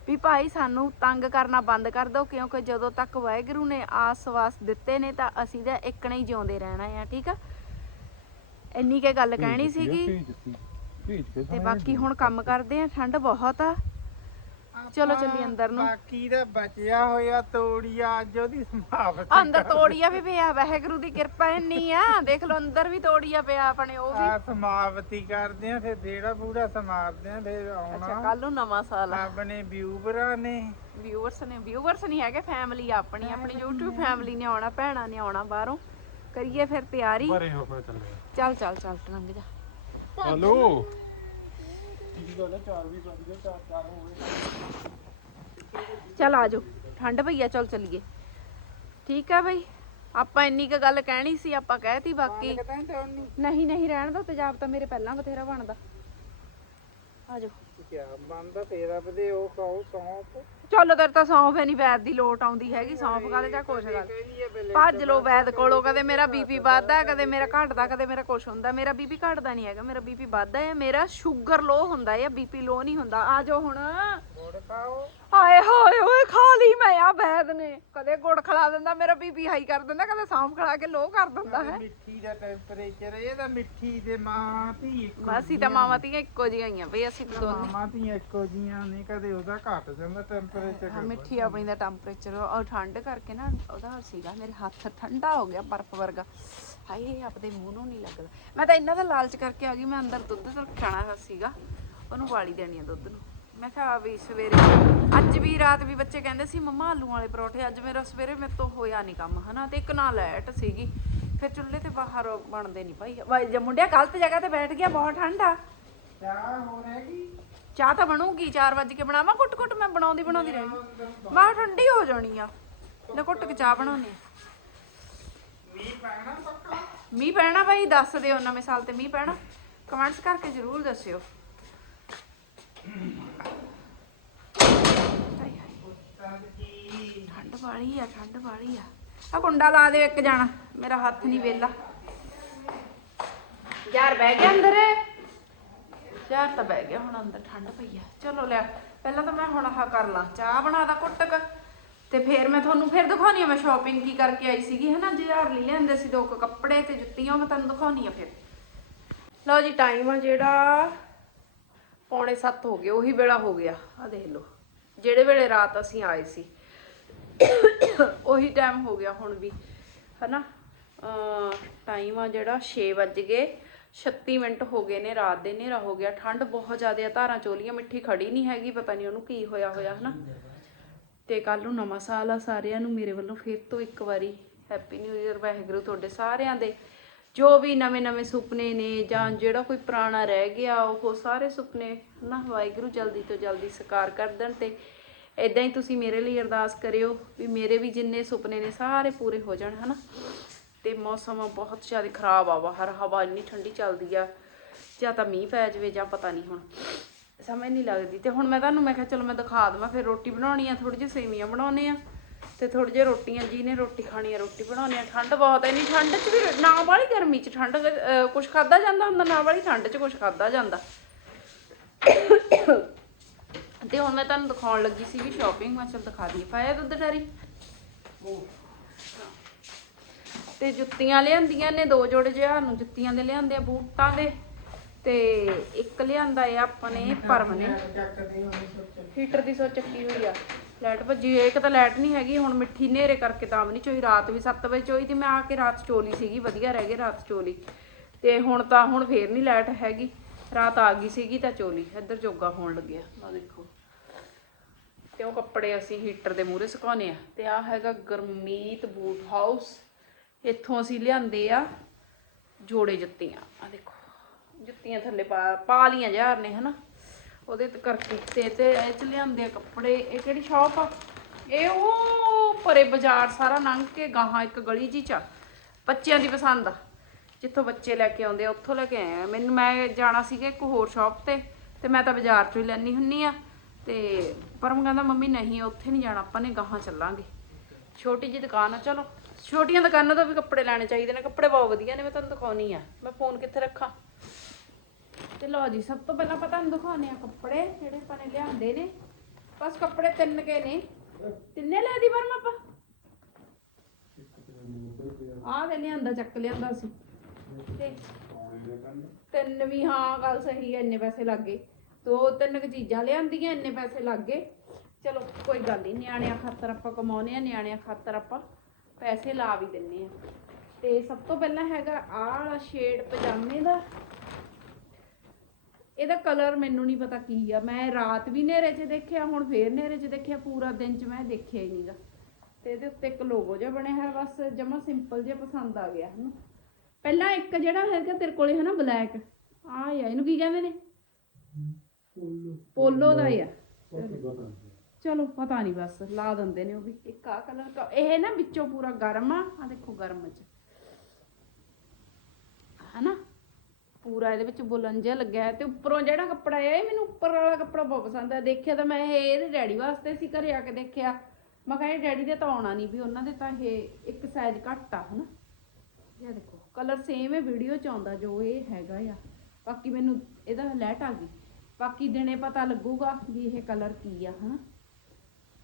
ਵੀ ਭਾਈ ਸਾਨੂੰ ਤੰਗ ਕਰਨਾ ਬੰਦ ਕਰ ਦਿਓ ਕਿਉਂਕਿ ਜਦੋਂ ਤੱਕ ਵਾਹਿਗੁਰੂ ਨੇ ਆਸ ਵਾਸ ਦਿੱਤੇ ਨੇ ਤਾਂ ਅਸੀਂ ਤਾਂ ਇੱਕ ਨਹੀਂ ਜਿਉਂਦੇ ਰਹਿਣਾ ਆ ਠੀਕ ਆ? ਇੰਨੀ ਕੇ ਗੱਲ ਕਹਿਣੀ ਸੀਗੀ। ਤੇ ਬਾਕੀ ਹੁਣ ਕੰਮ ਕਰਦੇ ਆ ਠੰਡ ਬਹੁਤ ਆ। ਚਲੋ ਚੱਲੀ ਅੰਦਰ ਨੂੰ। ਬਾਕੀ ਦਾ ਬਚਿਆ ਹੋਇਆ ਤੋੜੀਆ ਅੱਜ ਉਹਦੀ ਸਮਾਪਤੀ ਅੰਦਰ ਤੋੜੀਆ ਵੀ ਪਿਆ ਵਾਹਿਗੁਰੂ ਦੀ ਕਿਰਪਾ ਇੰਨੀ ਆ। ਦੇਖ ਲਓ ਅੰਦਰ ਵੀ ਤੋੜੀਆ ਪਿਆ ਆਪਣੇ ਉਹ ਵੀ। ਆ ਸਮਾਪਤੀ ਕਰਦੇ ਆ ਫਿਰ ਜਿਹੜਾ ਪੂਰਾ ਸਮਾਰਦੇ ਆ ਫਿਰ ਅੱਛਾ ਆਉਣਾ ਕੱਲ ਨੂੰ ਨਵਾਂ ਸਾਲ ਆ। ਆਪਣੇ ਵਿਊਵਰਾਂ ਨੇ। ਵਿਊਅਰਸ ਨੇ ਵਿਊਅਰਸ ਨਹੀਂ ਹੈਗੇ ਫੈਮਿਲੀ ਆਪਣੀ ਆਪਣੀ YouTube ਫੈਮਿਲੀ ਨੇ ਆਉਣਾ ਭੈਣਾਂ ਨੇ ਆਉਣਾ ਬਾਹਰੋਂ। ਕਰੀਏ ਫਿਰ ਤਿਆਰੀ। ਪਰੇ ਹੋ ਮੈਂ ਚੱਲੇ। ਚੱਲ ਚੱਲ ਚੱਲ ਲੰਘ ਜਾ। ਹਲੋ ਚੱਲ ਆ ਜਾਓ। ਠੰਡ ਪਈ ਆ ਚੱਲ ਚੱਲੀਏ। ਠੀਕ ਆ ਬਈ। ਆਪਾਂ ਇੰਨੀ ਕੁ ਗੱਲ ਕਹਿਣੀ ਸੀ ਆਪਾਂ ਕਹਿਤੀ ਬਾਕੀ। ਨਹੀਂ ਨਹੀਂ ਰਹਿਣ ਦੋ ਤੇਜ਼ਾਬ ਤਾਂ ਮੇਰੇ ਪਹਿਲਾਂ ਬਥੇਰਾ ਬਣਦਾ। ਆ ਜਾਓ। ਕਿਆ ਬੰਦਾ ਤੇਰਾ ਬਦੇ ਉਹ ਕਹੋ ਸੌਂਪ ਚੱਲ ਤੇਰੇ ਤਾਂ ਸੌਂਫ ਨਹੀਂ ਵੈਦ ਦੀ ਲੋਟ ਆਉਂਦੀ ਹੈਗੀ ਸੌਂਫ ਕਾਲੇ ਜਾਂ ਕੁਛ ਗੱਲ ਹੈ ਭੱਜ ਲੋ ਵੈਦ ਕੋਲੋਂ ਕਦੇ ਮੇਰਾ ਬੀਪੀ ਵੱਧਦਾ ਕਦੇ ਮੇਰਾ ਘਟਦਾ ਕਦੇ ਮੇਰਾ ਕੁਛ ਹੁੰਦਾ ਮੇਰਾ ਬੀਪੀ ਘਟਦਾ ਨਹੀਂ ਹੈਗਾ ਮੇਰਾ ਬੀਪੀ ਵੱਧਦਾ ਹੈ ਮੇਰਾ ਸ਼ੂਗਰ ਲੋ ਹੁੰਦਾ ਹੈ ਬੀਪੀ ਲੋ ਨਹੀਂ ਹੁੰਦਾ ਆ ਜਾਓ ਹੁਣ। ਹਾਏ ਹਾਏ ਓਏ ਖਾ ਲਈ ਮੈਂ ਆ ਵੈਦ ਨੇ। ਕਦੇ ਗੁੜ ਖਿਲਾ ਦਿੰਦਾ ਮੇਰਾ ਬੀਪੀ ਹਾਈ ਕਰ ਦਿੰਦਾ ਕਦੇ ਸੌਂਫ ਖਿਲਾ ਕੇ ਲੋ ਕਰ ਦਿੰਦਾ ਹੈ। ਮਿੱਠੀ ਦਾ ਟੈਂਪਰੇਚਰ ਇਹ ਤਾਂ ਮਿੱਠੀ ਦੇ ਮਾਂ ਧੀ ਇੱਕੋ ਅਸੀਂ ਤਾਂ ਮਾਵਾਂ ਧੀਆਂ ਇੱਕੋ ਜਿਹੀਆਂ ਹੀ ਆ ਬਈ ਅਸੀਂ ਦੋਨੇ। ਮਾਂ ਧੀਆਂ ਇੱਕੋ ਜੀਆਂ ਨੇ ਕਦੇ ਉਹਦਾ ਘਟ ਜਾਂਦਾ ਟੈਂਪਰੇਚਰ ਹਾਂ, ਮਿੱਠੀ ਆਪਣੀ ਦਾ ਟੈਂਪਰੇਚਰ ਉਹ ਠੰਡ ਕਰਕੇ ਨਾ ਉਹਦਾ ਸੀਗਾ ਮੇਰੇ ਹੱਥ ਠੰਡਾ ਹੋ ਗਿਆ ਬਰਫ਼ ਵਰਗਾ। ਹਾਏ ਆਪਦੇ ਮੂੰਹ ਨੂੰ ਨਹੀਂ ਲੱਗਦਾ। ਮੈਂ ਤਾਂ ਇੰਨਾ ਦਾ ਲਾਲਚ ਕਰਕੇ ਆ ਗਈ ਮੈਂ ਅੰਦਰ ਦੁੱਧ ਰੱਖਣਾ ਸੀਗਾ ਉਹਨੂੰ ਵਾਲੀ ਦੇਣੀ ਆ ਦੁੱਧ ਨੂੰ। ਮੈਂ ਕਿਹਾ ਵੀ ਸਵੇਰੇ। ਅੱਜ ਵੀ ਰਾਤ ਵੀ ਬੱਚੇ ਕਹਿੰਦੇ ਸੀ, ਮੰਮਾ ਆਲੂ ਵਾਲੇ ਪਰੌਠੇ, ਅੱਜ ਮੇਰਾ ਸਵੇਰੇ ਮੇਰੇ ਤੋਂ ਹੋਇਆ ਨਹੀਂ ਕੰਮ, ਹਨਾ, ਤੇ ਇੱਕ ਨਾਲ ਲਾਈਟ ਸੀਗੀ। ਫਿਰ ਚੁੱਲ੍ਹੇ ਤੇ ਬਾਹਰ ਬਣਦੇ ਨਹੀਂ ਭਾਈ। ਵਾਈ ਜੇ ਮੁੰਡਿਆ ਗਲਤ ਜਗ੍ਹਾ ਤੇ ਬੈਠ ਗਿਆ, ਬਹੁਤ ਠੰਡਾ ਚਾਹ ਹੋ ਰਹੀ ਚਾਹ ਤਾਂ ਬਣੂਗੀ 4 ਵਜੇ ਕੇ ਬਣਾਵਾਂ ਕੁੱਟ ਕੁੱਟ ਮੈਂ ਬਣਾਉਂਦੀ ਬਣਾਉਂਦੀ ਰਹਿ ਬਾਹਰ ਠੰਡੀ ਹੋ ਜਾਣੀ ਆ। ਲੈ ਕੁੱਟ ਕੇ ਚਾਹ ਬਣਾਉਣੀ ਮੀਂਹ ਪੈਣਾ ਪੱਕਾ ਮੀਂਹ ਪੈਣਾ ਭਾਈ, ਦੱਸ ਦਿਓ ਨਵੇਂ ਸਾਲ ਤੇ ਮੀਂਹ ਪੈਣਾ। ਕਮੈਂਟਸ ਕਰਕੇ ਜ਼ਰੂਰ ਦੱਸਿਓ ਹਾਏ ਹਾਏ, ਸਬਜੀ ਠੰਡ ਵਾਲੀ ਆ, ਠੰਡ ਵਾਲੀ ਆ। ਆ ਕੁੰਡਾ ਲਾ ਦਿਓ ਇੱਕ ਜਾਣਾ, ਮੇਰਾ ਹੱਥ ਨਹੀਂ ਵੇਲਾ। ਯਾਰ ਬਹਿ ਗਿਆ ਅੰਦਰ। ਯਾਰ ਤਾਂ ਬਹਿ ਗਿਆ ਹੁਣ ਅੰਦਰ, ਠੰਡ ਪਈ ਆ। ਚਲੋ ਲੈ ਪਹਿਲਾਂ ਤਾਂ ਮੈਂ ਹੁਣ ਆਹ ਕਰ ਲਾਂ, ਚਾਹ ਬਣਾ ਦਾ ਕੁੱਟਕ ਤੇ ਫੇਰ ਮੈਂ ਤੁਹਾਨੂੰ ਫਿਰ ਦਿਖਾਉਣੀ ਆ, ਮੈਂ ਸ਼ਾਪਿੰਗ ਕੀ ਕਰਕੇ ਆਈ ਸੀਗੀ, ਹਨਾ? ਜਿਹਾਰ ਲਈ ਲਿਆਂਦੇ ਸੀ ਦੋ ਕੁ ਕੱਪੜੇ ਤੇ ਜੁੱਤੀਆਂ ਉਹ ਮੈਂ ਤੁਹਾਨੂੰ ਦਿਖਾਉਣੀ ਆ ਫਿਰ। ਲਓ ਜੀ ਟਾਈਮ ਆ ਜਿਹੜਾ, ਪੌਣੇ 7 ਹੋ ਗਏ, ਉਹੀ ਵੇਲਾ ਹੋ ਗਿਆ। ਆ ਦੇਖ ਲਓ। ਜਿਹੜੇ ਵੇਲੇ ਰਾਤ ਅਸੀਂ ਆਏ ਸੀ। ਉਹੀ ਟਾਈਮ ਹੋ ਗਿਆ ਹੁਣ ਵੀ, ਹਨਾ? ਟਾਈਮ ਆ ਜਿਹੜਾ 6 ਵੱਜ ਗਏ 36 ਮਿੰਟ ਹੋ ਗਏ ਨੇ, ਰਾਤ ਦੇ ਹਨੇਰਾ ਹੋ ਗਿਆ। ਠੰਡ ਬਹੁਤ ਜ਼ਿਆਦਾ ਆ, ਧਾਰਾਂ ਚੋਲੀਆਂ, ਮਿੱਠੀ ਖੜੀ ਨਹੀਂ ਹੈਗੀ, ਪਤਾ ਨਹੀਂ ਉਹਨੂੰ ਕੀ ਹੋਇਆ ਹੋਇਆ, ਹਨਾ? ਤੇ ਕੱਲ ਨੂੰ ਨਵਾਂ ਸਾਲ ਆ ਸਾਰਿਆਂ ਨੂੰ, ਮੇਰੇ ਵੱਲੋਂ ਫਿਰ ਤੋਂ ਇੱਕ ਵਾਰੀ ਹੈਪੀ ਨਿਊ ਇਅਰ ਵਾਹਿਗੁਰੂ ਤੁਹਾਡੇ ਸਾਰਿਆਂ ਦੇ। ਜੋ ਵੀ ਨਵੇਂ ਨਵੇਂ ਸੁਪਨੇ ਨੇ ਜਾਂ ਜਿਹੜਾ ਕੋਈ ਪੁਰਾਣਾ ਰਹਿ ਗਿਆ, ਉਹ ਸਾਰੇ ਸੁਪਨੇ ਨਾ ਵਾਹਿਗੁਰੂ ਜਲਦੀ ਤੋਂ ਜਲਦੀ ਸਾਕਾਰ ਕਰ ਦੇਣ ਤੇ ਇਦਾਂ ਹੀ ਤੁਸੀਂ ਮੇਰੇ ਲਈ ਅਰਦਾਸ ਕਰਿਓ ਵੀ ਮੇਰੇ ਵੀ ਜਿੰਨੇ ਸੁਪਨੇ ਨੇ ਸਾਰੇ ਪੂਰੇ ਹੋ ਜਾਣ ਹਨਾ? ਤੇ ਮੌਸਮ ਬਹੁਤ ਜ਼ਿਆਦਾ ਖਰਾਬ ਆ ਬਾਹਰ ਹਵਾ ਇੰਨੀ ਠੰਡੀ ਚੱਲਦੀ ਆ ਜਾਂ ਤਾਂ ਮੀਂਹ ਪੈ ਜਾਵੇ ਜਾਂ ਪਤਾ ਨਹੀਂ ਹੁਣ। ਸਮਝ ਨਹੀਂ ਲੱਗਦੀ। ਤੇ ਹੁਣ ਮੈਂ ਤੁਹਾਨੂੰ ਮੈਂ ਕਿਹਾ ਚਲੋ ਮੈਂ ਦਿਖਾ ਦਵਾਂ ਫਿਰ ਰੋਟੀ ਬਣਾਉਣੀ ਆ ਥੋੜੀ ਜਿਹੀ ਸੇਵੀਆਂ ਬਣਾਉਣੇ ਆ ਤੇ ਥੋੜੀ ਜਿਹੀ ਰੋਟੀਆਂ ਜੀ ਨੇ ਰੋਟੀ ਖਾਣੀ ਆ ਰੋਟੀ ਬਣਾਉਣੀ ਆ। ਠੰਡ ਬਹੁਤ ਐ ਨਹੀਂ ਠੰਡ 'ਚ ਵੀ ਨਾ ਵਾਲੀ ਗਰਮੀ 'ਚ ਠੰਡ ਅਹ, ਕੁਛ ਖਾਦਾ ਜਾਂਦਾ ਹੁੰਦਾ? ਨਾ ਵਾਲੀ ਠੰਡ 'ਚ ਕੁਛ ਖਾਦਾ ਜਾਂਦਾ। ਤੇ ਹੁਣ ਮੈਂ ਤੁਹਾਨੂੰ ਦਿਖਾਉਣ ਲੱਗੀ ਸੀ ਵੀ ਸ਼ਾਪਿੰਗ ਮੈਂ ਚਲ ਦਿਖਾ ਦਈਏ। ਪਾਇਆ ਦੁੱਧ ਡੈਰੀ ਤੇ ਜੁੱਤੀਆਂ ਲਿਆਂਦੀਆਂ ਨੇ, ਦੋ ਜੋੜੇ ਜਿਹਾ ਨੂੰ ਜੁੱਤੀਆਂ ਦੇ ਲਿਆਂਦੇ ਆ ਬੂਟਾਂ ਦੇ। ਤੇ ਇੱਕ ਲਿਆਂਦਾ ਆ ਆਪਾਂ ਨੇ ਪਰਮ ਨੇ। ਹੀਟਰ ਦੀ ਸੋ ਚੱਕੀ ਹੋਈ ਆ। ਲਾਈਟ ਭੱਜੀ ਇੱਕ ਤਾਂ ਲਾਈਟ ਨਹੀਂ ਹੈਗੀ, ਹੁਣ ਮਿੱਠੀ ਨੇਰੇ ਕਰਕੇ ਤਾਂ ਵੀ ਨਹੀਂ ਚੋਈ। ਰਾਤ ਵੀ 7 ਵਜੇ ਚੋਈ ਤੇ ਮੈਂ ਆ ਕੇ ਰਾਤ ਚੋਲੀ ਸੀਗੀ, ਵਧੀਆ ਰਹਿ ਗਏ ਰਾਤ ਚੋਲੀ। ਤੇ ਹੁਣ ਤਾਂ ਹੁਣ ਫੇਰ ਨਹੀਂ ਲਾਈਟ ਹੈਗੀ। ਰਾਤ ਆ ਗਈ ਸੀਗੀ ਤਾਂ ਚੋਲੀ ਇੱਧਰ ਜੋਗਾ ਹੋਣ ਲੱਗਿਆ। ਆ ਦੇਖੋ। ਤੇ ਉਹ ਕੱਪੜੇ ਅਸੀਂ ਹੀਟਰ ਦੇ ਮੂਹਰੇ ਸੁਕਾਉਨੇ ਆ। ਤੇ ਆ ਹੈਗਾ ਗਰਮੀਤ ਬੂਟ ਹਾਊਸ। ਇੱਥੋਂ ਅਸੀਂ ਲਿਆਂਦੇ ਆ ਜੋੜੇ ਜੁੱਤੀਆਂ। ਆ ਦੇਖੋ। ਜੁੱਤੀਆਂ ਥੱਲੇ ਪਾ ਪਾ ਲੀਆਂ ਯਾਰ ਨੇ, ਹਨਾ। ਉਹਦੇ ਤੇ ਕਰਕੇ ਤੇ ਤੇ ਇਹ ਚ ਲਿਆਂਦੇ ਆ ਕੱਪੜੇ। ਇਹ ਕਿਹੜੀ ਸ਼ਾਪ ਆ? ਇਹ ਉਹ ਪਰੇ ਬਾਜ਼ਾਰ ਸਾਰਾ ਲੰਘ ਕੇ ਗਾਹਾਂ ਇੱਕ ਗਲੀ ਜੀ ਚ ਬੱਚਿਆਂ ਦੀ ਪਸੰਦ ਆ। ਜਿੱਥੋਂ ਬੱਚੇ ਲੈ ਕੇ ਆਉਂਦੇ ਆ, ਉੱਥੋਂ ਲੈ ਕੇ ਆਏ ਆ। ਮੈਨੂੰ ਮੈਂ ਜਾਣਾ ਸੀਗਾ ਇੱਕ ਹੋਰ ਸ਼ਾਪ ਤੇ ਤੇ ਮੈਂ ਤਾਂ ਬਾਜ਼ਾਰ ਚੋਂ ਹੀ ਲੈਣੀ ਹੁੰਨੀ ਆ। ਤੇ ਪਰਮ ਕਹਿੰਦਾ, ਮੰਮੀ, ਨਹੀਂ, ਉੱਥੇ ਨਹੀਂ ਜਾਣਾ, ਆਪਾਂ ਨੇ ਗਾਹਾਂ ਚੱਲਾਂਗੇ। ਛੋਟੀ ਜਿਹੀ ਦੁਕਾਨ ਆ, ਚਲੋ। ਛੋਟੀਆਂ ਦੁਕਾਨਾਂ ਤੋਂ ਵੀ ਕੱਪੜੇ ਲੈਣੇ ਚਾਹੀਦੇ ਨੇ, ਕੱਪੜੇ ਬਹੁਤ ਵਧੀਆ ਨੇ, ਮੈਂ ਤੁਹਾਨੂੰ ਦਿਖਾਉਣੀ ਆ। ਮੈਂ ਫੋਨ ਕਿੱਥੇ ਰੱਖਾਂ? ਤੇ ਲਓ ਜੀ, ਸਭ ਤੋਂ ਪਹਿਲਾਂ ਆਪਾਂ ਤੁਹਾਨੂੰ ਦਿਖਾਉਣੇ ਆ ਕੱਪੜੇ, ਜਿਹੜੇ ਆਪਾਂ ਨੇ ਲਿਆਂਦੇ ਨੇ। ਬਸ ਕੱਪੜੇ ਤਿੰਨ ਕੇ ਨੇ। ਤਿੰਨੇ ਲੈ ਦੀ ਪਰਮ ਆਪਾਂ? ਆਹ ਤੇ ਲਿਆਂਦਾ, ਚੱਕ ਲਿਆਂਦਾ ਸੀ। ਤਿੰਨ ਵੀ ਹਾਂ, ਗੱਲ ਸਹੀ ਹੈ ਇੰਨੇ ਪੈਸੇ ਲੱਗੇ ਦੋ, ਤਿੰਨ ਕੁ ਚੀਜ਼ਾਂ ਲਿਆਂਦੀਆਂ, ਇੰਨੇ ਪੈਸੇ ਲੱਗੇ ਚਲੋ, ਕੋਈ ਗੱਲ ਨਹੀਂ ਨਿਆਣਿਆਂ ਖਾਤਰ ਆਪਾਂ ਕਮਾਉਨੇ ਆ ਨਿਆਣਿਆਂ ਖਾਤਰ ਆਪਾਂ ਪੈਸੇ ਲਾ ਵੀ ਦਿੰਨੇ ਆ ਤੇ ਸਭ ਤੋਂ ਪਹਿਲਾਂ ਹੈਗਾ ਆਹ ਵਾਲਾ ਸ਼ੇਡ ਪਜਾਮੇ ਦਾ। ਇਹਦਾ ਕਲਰ ਮੈਨੂੰ ਨਹੀਂ ਪਤਾ ਕੀ ਆ। ਮੈਂ ਰਾਤ ਵੀ ਹਨੇਰੇ 'ਚ ਦੇਖਿਆ, ਹੁਣ ਫੇਰ ਹਨੇਰੇ 'ਚ ਦੇਖਿਆ, ਪੂਰਾ ਦਿਨ 'ਚ ਮੈਂ ਦੇਖਿਆ ਹੀ ਨਹੀਂਗਾ ਤੇ ਇਹਦੇ ਉੱਤੇ ਇੱਕ ਲੋਗੋ ਜਿਹਾ ਬਣਿਆ ਹੈ ਬਸ ਜਮਾ ਸਿੰਪਲ ਜਿਹਾ ਪਸੰਦ ਆ ਗਿਆ ਹਨਾ ਪਹਿਲਾਂ ਇੱਕ ਜਿਹੜਾ ਹੈਗਾ ਤੇਰੇ ਕੋਲੇ ਹੈ ਨਾ ਬਲੈਕ ਆ ਆ ਇਹਨੂੰ ਕੀ ਕਹਿੰਦੇ ਨੇ? ਪੋਲੋ। ਦਾ ਹੀ ਆ। ਚਲੋ ਪਤਾ ਨਹੀਂ ਬਸ ਲਾ ਦਿੰਦੇ ਨੇ ਉਹ ਵੀ। ਇੱਕ ਆ ਕਲਰ ਇਹ ਨਾ ਵਿੱਚੋਂ ਪੂਰਾ ਗਰਮ ਆ ਆ ਦੇਖੋ ਗਰਮ ਚ ਹਨਾ? ਪੂਰਾ ਇਹਦੇ ਵਿੱਚ ਬੁਲਨ ਜਿਹਾ ਲੱਗਿਆ ਹੈ ਤੇ ਉੱਪਰੋਂ ਜਿਹੜਾ ਕੱਪੜਾ ਹੈ ਇਹ ਮੈਨੂੰ ਉੱਪਰ ਵਾਲਾ ਕੱਪੜਾ ਬਹੁਤ ਪਸੰਦ ਹੈ ਦੇਖਿਆ ਤਾਂ ਮੈਂ ਇਹ ਇਹਦੇ ਡੈਡੀ ਵਾਸਤੇ ਸੀ ਘਰੇ ਆ ਕੇ ਦੇਖਿਆ। ਮੈਂ ਕਿਹਾ ਇਹ ਡੈਡੀ ਦੇ ਤਾਂ ਆਉਣਾ ਨਹੀਂ ਵੀ ਉਹਨਾਂ ਦੇ ਤਾਂ ਇਹ ਇੱਕ ਸਾਈਜ਼ ਘੱਟ ਆ ਹਨਾ? ਇਹ ਦੇਖੋ। ਕਲਰ ਸੇਮ ਹੈ ਵੀਡੀਓ ਚ ਆਉਂਦਾ ਜੋ ਇਹ ਹੈਗਾ ਆ। ਬਾਕੀ ਮੈਨੂੰ ਇਹਦਾ ਲੈਟ ਆ ਗਈ। ਬਾਕੀ ਦਿਨੇ ਪਤਾ ਲੱਗੂਗਾ ਵੀ ਇਹ ਕਲਰ ਕੀ ਆ, ਹਨਾ?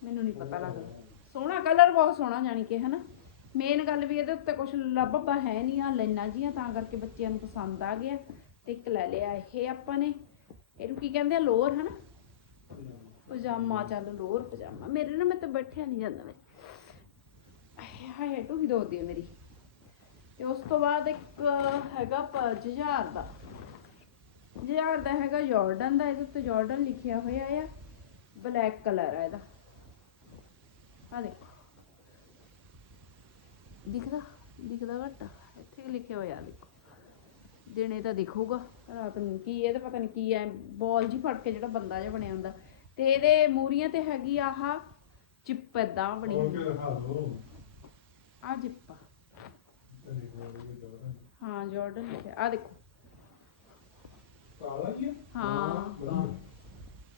ਮੈਨੂੰ ਨਹੀਂ ਪਤਾ ਲੱਗਦਾ। ਸੋਹਣਾ ਕਲਰ ਬਹੁਤ ਸੋਹਣਾ ਜਾਣੀ ਕਿ, ਹਨਾ? ਮੇਨ ਗੱਲ ਵੀ ਇਹਦੇ ਉੱਤੇ ਕੁਝ ਲੱਭਾ ਹੈ ਨਹੀਂ ਆ, ਲੈਣਾ ਜੀਆਂ ਤਾਂ ਕਰਕੇ ਬੱਚਿਆਂ ਨੂੰ ਪਸੰਦ ਆ ਗਿਆ। ਤੇ ਇੱਕ ਲੈ ਲਿਆ ਇਹ ਆਪਾਂ ਨੇ। ਇਹਨੂੰ ਕੀ ਕਹਿੰਦੇ ਆ? ਲੋਅਰ, ਹਨਾ? ਪਜਾਮਾ, ਚੱਲ ਲੋਅਰ ਪਜਾਮਾ। ਮੇਰੇ ਨਾਲ ਮੈਂ ਤਾਂ ਬੈਠਿਆ ਨਹੀਂ ਜਾਂਦਾ ਮੈਂ। ਹਾਏ ਹਾਏ ਟੂਹੀ ਦੋਦੀ ਹੈ ਮੇਰੀ। ਤੇ ਉਸ ਤੋਂ ਬਾਅਦ ਇੱਕ ਹੈਗਾ ਜੁਝਾਰ ਦਾ। ਜੁਝਾਰ ਦਾ ਹੈਗਾ ਜਾਰਡਨ ਦਾ ਇਹਦੇ ਉੱਤੇ ਜਾਰਡਨ ਲਿਖਿਆ ਹੋਇਆ ਆ। ਬਲੈਕ ਕਲਰ ਆ ਇਹਦਾ। ਆ ਦੇਖੋ। ਦਿਖਦਾ ਦਿਖਦਾ ਘੱਟ। ਇੱਥੇ ਲਿਖਿਆ ਹੋਇਆ ਦੇਖੋ। ਦਿਨੇ ਤਾਂ ਦਿਖੂਗਾ। ਰਾਤ ਨੂੰ ਕੀ ਇਹ ਤਾਂ ਪਤਾ ਨਹੀਂ ਕੀ ਐ ਬਾਲ ਜੀ ਫੜ ਕੇ ਜਿਹੜਾ ਬੰਦਾ ਜਿਹਾ ਬਣਿਆ ਹੁੰਦਾ। ਤੇ ਇਹਦੇ ਮੂਰੀਆਂ ਤੇ ਹੈਗੀ ਆਹ ਚਿੱਪ ਏਦਾਂ ਬਣੀ ਆ। ਜਿੱਪਾ ਹਾਂ ਜਾਰਡਨ ਲਿਖਿਆ। ਆ ਦੇਖੋ। ਹਾਂ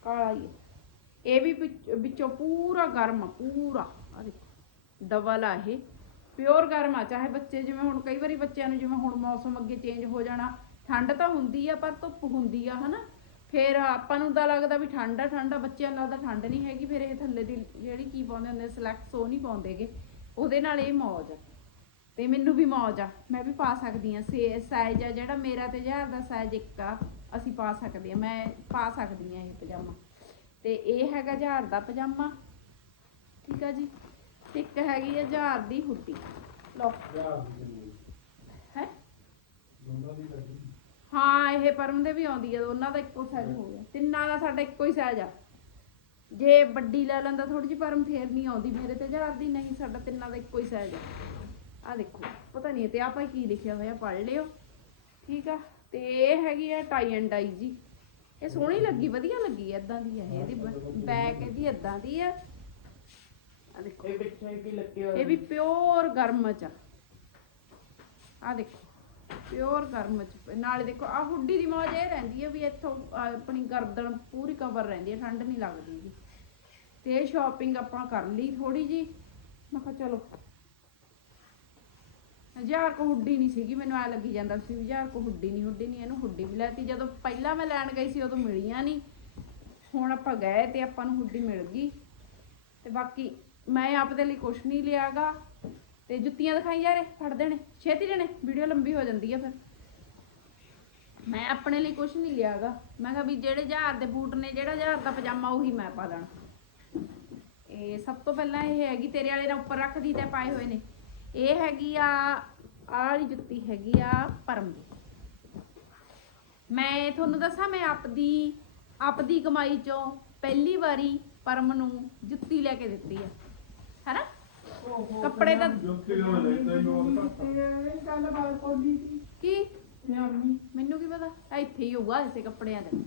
ਕਾਲਾ ਹੀ ਹੈ। ਇਹ ਵੀ ਵਿੱਚ- ਵਿੱਚੋਂ ਪੂਰਾ ਗਰਮ ਆ, ਪੂਰਾ। ਆ ਦੇਖੋ। ਡਬਲ ਆ ਇਹ। ਪਿਓਰ ਗਰਮ ਆ ਚਾਹੇ ਬੱਚੇ ਜਿਵੇਂ ਹੁਣ ਕਈ ਵਾਰੀ ਬੱਚਿਆਂ ਨੂੰ ਜਿਵੇਂ ਹੁਣ ਮੌਸਮ ਅੱਗੇ ਚੇਂਜ ਹੋ ਜਾਣਾ ਠੰਡ ਤਾਂ ਹੁੰਦੀ ਆ ਪਰ ਧੁੱਪ ਹੁੰਦੀ ਆ ਹਨਾ? ਫਿਰ ਆਪਾਂ ਨੂੰ ਤਾਂ ਲੱਗਦਾ ਵੀ ਠੰਡ ਆ ਠੰਡ ਆ ਬੱਚਿਆਂ ਨੂੰ ਲੱਗਦਾ ਠੰਡ ਨਹੀਂ ਹੈਗੀ ਫਿਰ ਇਹ ਥੱਲੇ ਦੀ ਜਿਹੜੀ ਕੀ ਪਾਉਂਦੇ ਹੁੰਦੇ ਸਿਲੈਕਸ ਉਹ ਨਹੀਂ ਪਾਉਂਦੇਗੇ ਉਹਦੇ ਨਾਲ ਇਹ ਮੌਜ ਆ। ਤੇ ਮੈਨੂੰ ਵੀ ਮੌਜ ਆ। ਮੈਂ ਵੀ ਪਾ ਸਕਦੀ ਆ ਸਾਈਜ਼ ਆ ਜਿਹੜਾ ਮੇਰਾ ਤੇ ਜਹਰ ਦਾ ਸਾਈਜ਼ ਇੱਕ ਆ ਅਸੀਂ ਪਾ ਸਕਦੇ ਆ ਮੈਂ ਪਾ ਸਕਦੀ ਆ ਇਹ ਪਜਾਮਾ। ਤੇ ਇਹ ਹੈਗਾ ਜਹਰ ਦਾ ਪਜਾਮਾ। ਠੀਕ ਆ ਜੀ? ਤੇ ਇੱਕ ਹੈਗੀ ਆ ਜਹਰ ਦੀ ਹੁੱਡੀ। ਹੈ? ਹਾਂ ਇਹ ਪਰਮ ਦੇ ਵੀ ਆਉਂਦੀ ਆ। ਉਹਨਾਂ ਦਾ ਇੱਕੋ ਸਾਈਜ਼ ਹੋ ਗਿਆ। ਤਿੰਨਾਂ ਦਾ ਸਾਡਾ ਇੱਕੋ ਹੀ ਸਾਈਜ਼ ਆ। ਜੇ ਵੱਡੀ ਲੈ ਲੈਂਦਾ ਥੋੜੀ ਜਿਹੀ ਪਰਮ ਫੇਰ ਨਹੀਂ ਆਉਂਦੀ। ਮੇਰੇ ਤੇ ਜਹਰ ਦੀ ਨਹੀਂ ਸਾਡਾ ਤਿੰਨਾਂ ਦਾ ਇੱਕੋ ਹੀ ਸਾਈਜ਼ ਆ। ਆ ਦੇਖੋ ਪਤਾ ਨਹੀਂ ਤੇ ਆਪਾਂ ਕੀ ਲਿਖਿਆ ਹੋਇਆ ਪੜ੍ਹ ਲਿਓ। ਠੀਕ ਆ? ਤੇ ਇਹ ਹੈਗੀ ਆ ਟਾਈ ਐਂਡ ਡਾਈ ਜੀ। ਇਹ ਸੋਹਣੀ ਲੱਗੀ ਵਧੀਆ ਲੱਗੀ ਏਦਾਂ ਦੀ ਇਹ ਇਹਦੀ ਬੈਕ ਇਹਦੀ ਏਦਾਂ ਦੀ ਆ। ਆ ਦੇਖੋ। ਇਹ ਪਿੱਛੇ ਕੀ ਲੱਗੇ ਇਹ ਵੀ ਪਿਓਰ ਗਰਮ ਚ ਆ। ਦੇਖੋ ਪਿਓਰ ਗਰਮ ਚ। ਨਾਲੇ ਦੇਖੋ ਆ ਹੁੱਡੀ ਦੀ ਮੌਜ ਇਹ ਰਹਿੰਦੀ ਹੈ ਵੀ ਇੱਥੋਂ ਆਪਣੀ ਗਰਦਨ ਪੂਰੀ ਕਵਰ ਰਹਿੰਦੀ ਹੈ ਠੰਡ ਨਹੀਂ ਲੱਗਦੀ ਜੀ ਤੇ ਇਹ ਸ਼ਾਪਿੰਗ ਆਪਾਂ ਕਰ ਲਈ ਥੋੜੀ ਜੀ ਮੈਂ ਕਿਹਾ ਚਲੋ ਹਜ਼ਾਰ ਕੋ ਹੁੱਡੀ ਨਹੀਂ ਸੀਗੀ, ਮੈਨੂੰ ਐ ਲੱਗੀ ਜਾਂਦਾ ਸੀ ਹਜ਼ਾਰ ਕੋ ਹੁੱਡੀ ਨਹੀਂ ਹੁੱਡੀ ਨਹੀਂ ਇਹਨੂੰ ਹੁੱਡੀ ਵੀ ਲੈਤੀ। ਜਦੋਂ ਪਹਿਲਾਂ ਮੈਂ ਲੈਣ ਗਈ ਸੀ, ਉਦੋਂ ਮਿਲੀਆਂ ਨਹੀਂ ਹੁਣ ਆਪਾਂ ਗਏ ਤੇ ਆਪਾਂ ਨੂੰ ਹੁੱਡੀ ਮਿਲ ਗਈ। ਤੇ ਬਾਕੀ ਮੈਂ ਆਪਦੇ ਲਈ ਕੁਛ ਨਹੀਂ ਲਿਆਗਾ। ਤੇ ਜੁੱਤੀਆਂ ਦਿਖਾਈ ਯਾਰੇ ਫੜ ਦੇਣੇ। ਛੇਤੀ ਜਣੇ ਵੀਡੀਓ ਲੰਬੀ ਹੋ ਜਾਂਦੀ ਆ ਫਿਰ। ਮੈਂ ਆਪਣੇ ਲਈ ਕੁਛ ਨਹੀਂ ਲਿਆਗਾ। ਮੈਂ ਕਿਹਾ ਵੀ ਜਿਹੜੇ ਹਜ਼ਾਰ ਦੇ ਬੂਟ ਨੇ, ਜਿਹੜਾ ਹਜ਼ਾਰ ਦਾ ਪਜਾਮਾ, ਉਹੀ ਮੈਂ ਪਾ ਲੈਣਾ ਇਹ ਸਭ ਤੋਂ ਪਹਿਲਾਂ ਇਹ ਹੈਗੀ ਤੇਰੇ ਵਾਲੇ ਨਾਲ ਉੱਪਰ ਰੱਖਦੀ ਤੇ ਪਾਏ ਹੋਏ ਨੇ। ਇਹ ਹੈਗੀ ਆ ਆਹ ਵਾਲੀ ਜੁੱਤੀ ਹੈਗੀ ਆ ਪਰਮ ਦੀ। ਮੈਂ ਤੁਹਾਨੂੰ ਦੱਸਾਂ ਮੈਂ ਆਪਦੀ ਆਪਦੀ ਕਮਾਈ ਚੋਂ ਪਹਿਲੀ ਵਾਰੀ ਪਰਮ ਨੂੰ ਜੁੱਤੀ ਲੈ ਕੇ ਦਿੱਤੀ ਆ। ਹੈਨਾ? ਕੱਪੜੇ ਤਾਂ ਕੀ ਮੈਨੂੰ ਕੀ ਪਤਾ? ਆ ਇੱਥੇ ਹੀ ਹੋਊਗਾ ਇਸੇ ਕੱਪੜਿਆਂ ਦੇ।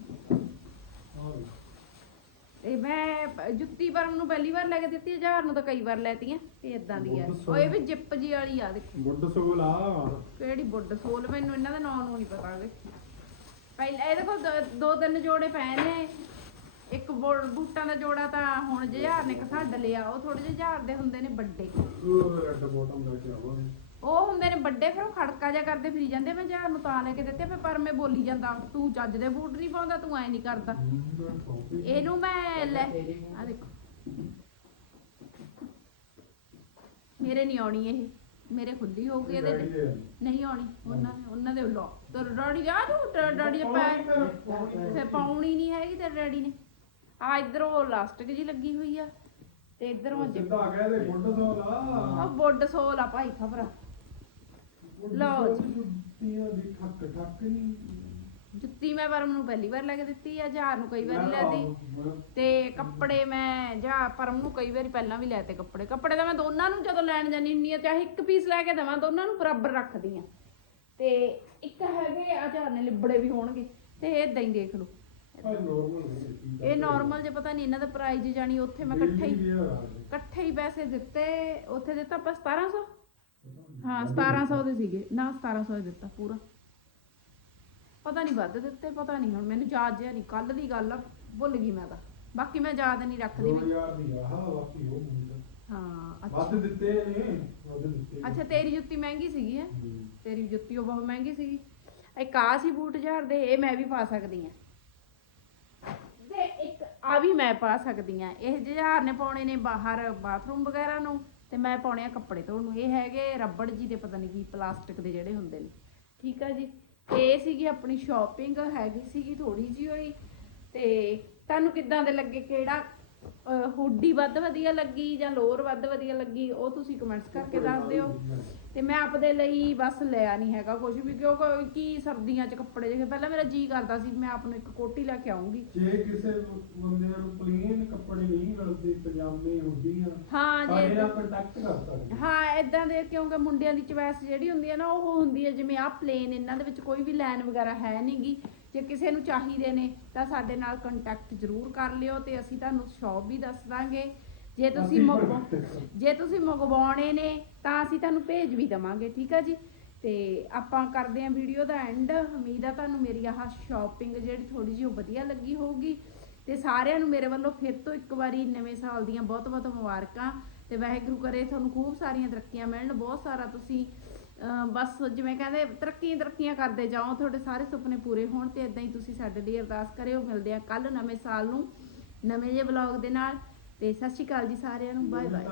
ਤੇ ਮੈਂ ਜੁੱਤੀ ਪਰਮ ਨੂੰ ਪਹਿਲੀ ਵਾਰ ਲੈ ਕੇ ਦਿੱਤੀ ਹਜ਼ਾਰ ਨੂੰ ਤਾਂ ਕਈ ਵਾਰ ਲੈਤੀਆਂ ਤੇ ਇਦਾਂ ਦੀ ਆ। ਉਹ ਇਹ ਵੀ ਜਿੱਪ ਜੀ ਵਾਲੀ ਆ ਦੇਖੋ। ਗੁੱਡ ਸੋਲ ਆ। ਕਿਹੜੀ ਬੁੱਢ ਸੋਲ ਮੈਨੂੰ ਇਹਨਾਂ ਦਾ ਨਾਂ ਨੂੰ ਨਹੀਂ ਪਤਾ ਗੇ ਪਹਿਲਾਂ ਇਹਦੇ ਕੋਲ ਦੋ- ਤਿੰਨ ਜੋੜੇ ਪਏ ਨੇ। ਇੱਕ ਬੂਟਾਂ ਦਾ ਜੋੜਾ ਤਾਂ ਹੁਣ ਹਜ਼ਾਰ ਨੇ ਕਸੱਡ ਲਿਆ ਉਹ ਥੋੜੇ ਜਿਹੇ ਹਜ਼ਾਰ ਦੇ ਹੁੰਦੇ ਨੇ ਵੱਡੇ। ਰੈੱਡ ਬੋਟਮ ਲੈ ਕੇ ਆਵਾਂਗੇ। ਉਹ ਹੁੰਦੇ ਨੇ ਵੱਡੇ ਫਿਰ ਉਹ ਖੜਕਾ ਜਿਹਾ ਕਰਦੇ ਫਿਰੀ ਜਾਂਦੇ ਮੈਂ ਹਜ਼ਾਰ ਨੂੰ ਤਾਂ ਲੈ ਕੇ ਦਿੱਤੇ ਫਿਰ ਪਰ ਮੈਂ ਬੋਲੀ ਜਾਂਦਾ ਤੂੰ ਚੱਜ ਦੇ ਬੂਟ ਨਹੀਂ ਪਾਉਂਦਾ ਤੂੰ ਐ ਨਹੀਂ ਕਰਦਾ। ਇਹਨੂੰ ਮੈਂ ਲੈ ਆ ਦੇਖੋ। ਮੇਰੇ ਨਹੀਂ ਆਉਣੀ ਇਹ ਮੇਰੇ ਖੁੱਲੀ ਹੋਊਗੀ ਇਹਦੇ ਤੇ। ਨਹੀਂ ਆਉਣੀ ਉਹਨਾਂ ਨੇ ਉਹਨਾਂ ਦੇ ਲੋ ਤੇ ਡੈਡੀ ਆ ਤੂੰ ਡੈਡੀ ਦੇ ਪੈ ਤੇ ਪਾਉਣੀ ਨਹੀਂ ਹੈਗੀ ਤੇ ਡੈਡੀ ਨੇ। ਆ ਇਧਰੋਂ ਲਾਸਟਿਕ ਜੀ ਲੱਗੀ ਹੋਈ ਆ ਤੇ ਇਧਰੋਂ ਸਿੱਧਾ ਤੇ ਗੁੱਡ ਸੋਲ ਆ। ਉਹ ਬੁੱਢ ਸੋਲ ਆ ਭਾਈ ਖਬਰ। ਦੀ ਠੱਕ ਠੱਕ ਨਹੀਂ ਜੁੱਤੀ ਮੈਂ ਪਰਮ ਨੂੰ ਪਹਿਲੀ ਵਾਰ ਲੈ ਕੇ ਦਿੱਤੀ ਆ ਹਜ਼ਾਰ ਨੂੰ ਕਈ ਵਾਰੀ ਲੈਤੀ ਤੇ ਕੱਪੜੇ ਮੈਂ ਜਾਂ ਪਰਮ ਨੂੰ ਕਈ ਵਾਰੀ ਪਹਿਲਾਂ ਵੀ ਲੈਤੇ ਕੱਪੜੇ। ਕੱਪੜੇ ਤਾਂ ਮੈਂ ਦੋਨਾਂ ਨੂੰ ਜਦੋਂ ਲੈਣ ਜਾਂਦੀ ਹੁੰਦੀ ਆ ਚਾਹੇ ਇੱਕ ਪੀਸ ਲੈ ਕੇ ਦੇਵਾਂ ਦੋਨਾਂ ਨੂੰ ਬਰਾਬਰ ਰੱਖਦੀ ਆ। ਤੇ ਇੱਕ ਹੈਗੇ ਆ ਹਜ਼ਾਰ ਨੇ ਲਿਬੜੇ ਵੀ ਹੋਣਗੇ ਤੇ ਇਹ ਇਦਾਂ ਹੀ ਦੇਖ ਲਓ। ਇਹ ਨਾਰਮਲ ਜੇ ਪਤਾ ਨਹੀਂ ਇਹਨਾਂ ਦਾ ਪ੍ਰਾਈਸ ਜਾਣੀ ਉੱਥੇ ਮੈਂ ਇਕੱਠੇ ਹੀ ਇਕੱਠੇ ਹੀ ਪੈਸੇ ਦਿੱਤੇ ਉੱਥੇ ਦਿੱਤਾ ਆਪਾਂ 1700 ਹਾਂ 1700 ਦੇ ਸੀਗੇ। ਨਾ 1700 ਦੇ ਦਿੱਤਾ ਪੂਰਾ। ਪਤਾ ਨਹੀਂ ਵੱਧ ਦਿੱਤੇ ਪਤਾ ਨਹੀਂ ਹੁਣ ਮੈਨੂੰ ਯਾਦ ਜਿਆ ਨਹੀਂ ਕੱਲ ਦੀ ਗੱਲ ਆ ਭੁੱਲ ਗਈ ਮੈਂ ਤਾਂ। ਬਾਕੀ ਮੈਂ ਯਾਦ ਨਹੀਂ ਰੱਖਦੀ ਵੀ 2000 ਦੀ ਆ ਹਾਂ ਬਾਕੀ ਉਹ ਬੂਟ ਹਾਂ ਅੱਛਾ। ਵੱਧ ਦਿੱਤੇ ਨੇ ਵੱਧ ਦਿੱਤੇ ਅੱਛਾ ਤੇਰੀ ਜੁੱਤੀ ਮਹਿੰਗੀ ਸੀਗੀ ਹੈ। ਤੇਰੀ ਜੁੱਤੀ ਉਹ ਬਹੁਤ ਮਹਿੰਗੀ ਸੀਗੀ। ਇੱਕ ਆ ਸੀ ਬੂਟ ਹਜ਼ਾਰ ਦੇ ਇਹ ਮੈਂ ਵੀ ਪਾ ਸਕਦੀ ਆ ਤੇ ਇੱਕ ਆ ਵੀ ਮੈਂ ਪਾ ਸਕਦੀ ਆ ਇਹ ਹਜ਼ਾਰ ਨੇ ਪਾਉਣੇ ਨੇ ਬਾਹਰ ਬਾਥਰੂਮ ਵਗੈਰਾ ਨੂੰ ਤੇ ਮੈਂ ਪਾਉਣੇ ਆ ਕੱਪੜੇ ਧੋਣ ਨੂੰ। ਇਹ ਹੈਗੇ ਰਬੜ ਜੀ ਦੇ ਪਤਾ ਨਹੀਂ ਕੀ ਪਲਾਸਟਿਕ ਦੇ ਜਿਹੜੇ ਹੁੰਦੇ ਨੇ। ਠੀਕ ਆ ਜੀ? ਇਹ ਸੀਗੀ ਆਪਣੀ ਸ਼ਾਪਿੰਗ ਹੈਗੀ ਸੀਗੀ ਥੋੜੀ ਜੀ ਹੋਈ ਤੇ ਤੁਹਾਨੂੰ ਕਿੱਦਾਂ ਦੇ ਲੱਗੇ? ਕਿਹੜਾ ਹੁੱਡੀ ਵੱਧ ਵਧੀਆ ਲੱਗੀ ਜਾਂ ਲੋਅਰ ਵੱਧ ਵਧੀਆ ਲੱਗੀ? ਉਹ ਤੁਸੀਂ ਕਮੈਂਟਸ ਕਰਕੇ ਦੱਸ ਦਿਓ। ਤੇ ਮੈਂ ਆਪਦੇ ਲਈ ਬਸ ਲਿਆ ਨਹੀਂ ਹੈਗਾ ਕੁਝ ਵੀ ਕਿਉਂਕਿ ਕੀ ਸਰਦੀਆਂ 'ਚ ਕੱਪੜੇ ਜਿਹੇ ਪਹਿਲਾਂ ਮੇਰਾ ਜੀ ਕਰਦਾ ਸੀ ਮੈਂ ਆਪ ਨੂੰ ਇੱਕ ਕੋਟੀ ਲੈ ਕੇ ਆਉਂਗੀ ਜੇ ਕਿਸੇ ਬੰਦੇ ਨੂੰ ਪਲੇਨ ਕੱਪੜੇ ਨਹੀਂ ਮਿਲਦੇ ਪਜਾਮੇ ਹੁੱਡੀਆਂ ਹਾਂ ਜੇ ਨਾਲ ਕੰਟੈਕਟ ਕਰ ਸਕਦੇ। ਹਾਂ ਇਦਾਂ ਦੇ ਕਿਉਂਕਿ ਮੁੰਡਿਆਂ ਦੀ ਚੁਆਇਸ ਜਿਹੜੀ ਹੁੰਦੀ ਹੈ ਨਾ ਉਹ ਹੁੰਦੀ ਹੈ ਜਿਵੇਂ ਆਹ ਪਲੇਨ ਇਹਨਾਂ ਦੇ ਵਿੱਚ ਕੋਈ ਵੀ ਲਾਈਨ ਵਗੈਰਾ ਹੈ ਨਹੀਂਗੀ ਜੇ ਕਿਸੇ ਨੂੰ ਚਾਹੀਦੇ ਨੇ ਤਾਂ ਸਾਡੇ ਨਾਲ ਕੰਟੈਕਟ ਜ਼ਰੂਰ ਕਰ ਲਿਓ ਤੇ ਅਸੀਂ ਤੁਹਾਨੂੰ ਸ਼ੌਪ ਵੀ ਦੱਸ ਦਾਂਗੇ। ਜੇ ਤੁਸੀਂ ਮੰਗਵਾ ਜੇ ਤੁਸੀਂ ਮੰਗਵਾਉਣੇ ਨੇ ਤਾਂ ਅਸੀਂ ਤੁਹਾਨੂੰ ਭੇਜ ਵੀ ਦਵਾਂਗੇ ਠੀਕ ਆ ਜੀ? ਤੇ ਆਪਾਂ ਕਰਦੇ ਆਂ ਵੀਡੀਓ ਦਾ ਐਂਡ। ਉਮੀਦ ਆ ਤੁਹਾਨੂੰ ਮੇਰੀ ਆਹ ਸ਼ਾਪਿੰਗ ਜਿਹੜੀ ਥੋੜੀ ਜਿਹੀ ਉਹ ਵਧੀਆ ਲੱਗੀ ਹੋਊਗੀ। ਤੇ ਸਾਰਿਆਂ ਨੂੰ ਮੇਰੇ ਵੱਲੋਂ ਫਿਰ ਤੋਂ ਇੱਕ ਵਾਰੀ ਨਵੇਂ ਸਾਲ ਦੀਆਂ ਬਹੁਤ ਬਹੁਤ ਮੁਬਾਰਕਾਂ। ਤੇ ਵਾਹਿਗੁਰੂ ਕਰੇ ਤੁਹਾਨੂੰ ਖੂਬ ਸਾਰੀਆਂ ਤਰੱਕੀਆਂ ਮਿਲਣ। ਬਹੁਤ ਸਾਰਾ ਤੁਸੀਂ ਅਹ ਬਸ ਜਿਵੇਂ ਕਹਿੰਦੇ ਤਰੱਕੀਆਂ ਤਰੱਕੀਆਂ ਕਰਦੇ ਜਾਓ। ਤੁਹਾਡੇ ਸਾਰੇ ਸੁਪਨੇ ਪੂਰੇ ਹੋਣ ਤੇ ਇਦਾਂ ਹੀ ਤੁਸੀਂ ਸਾਡੇ ਲਈ ਅਰਦਾਸ ਕਰਿਓ। ਮਿਲਦੇ ਆ ਕੱਲ ਨਵੇਂ ਸਾਲ ਨੂੰ। ਨਵੇਂ ਜਿਹੇ ਵਲੌਗ ਦੇ ਨਾਲ। ਤੇ ਸਤਿ ਸ਼੍ਰੀ ਅਕਾਲ ਜੀ ਸਾਰਿਆਂ ਨੂੰ ਬਾਏ ਬਾਏ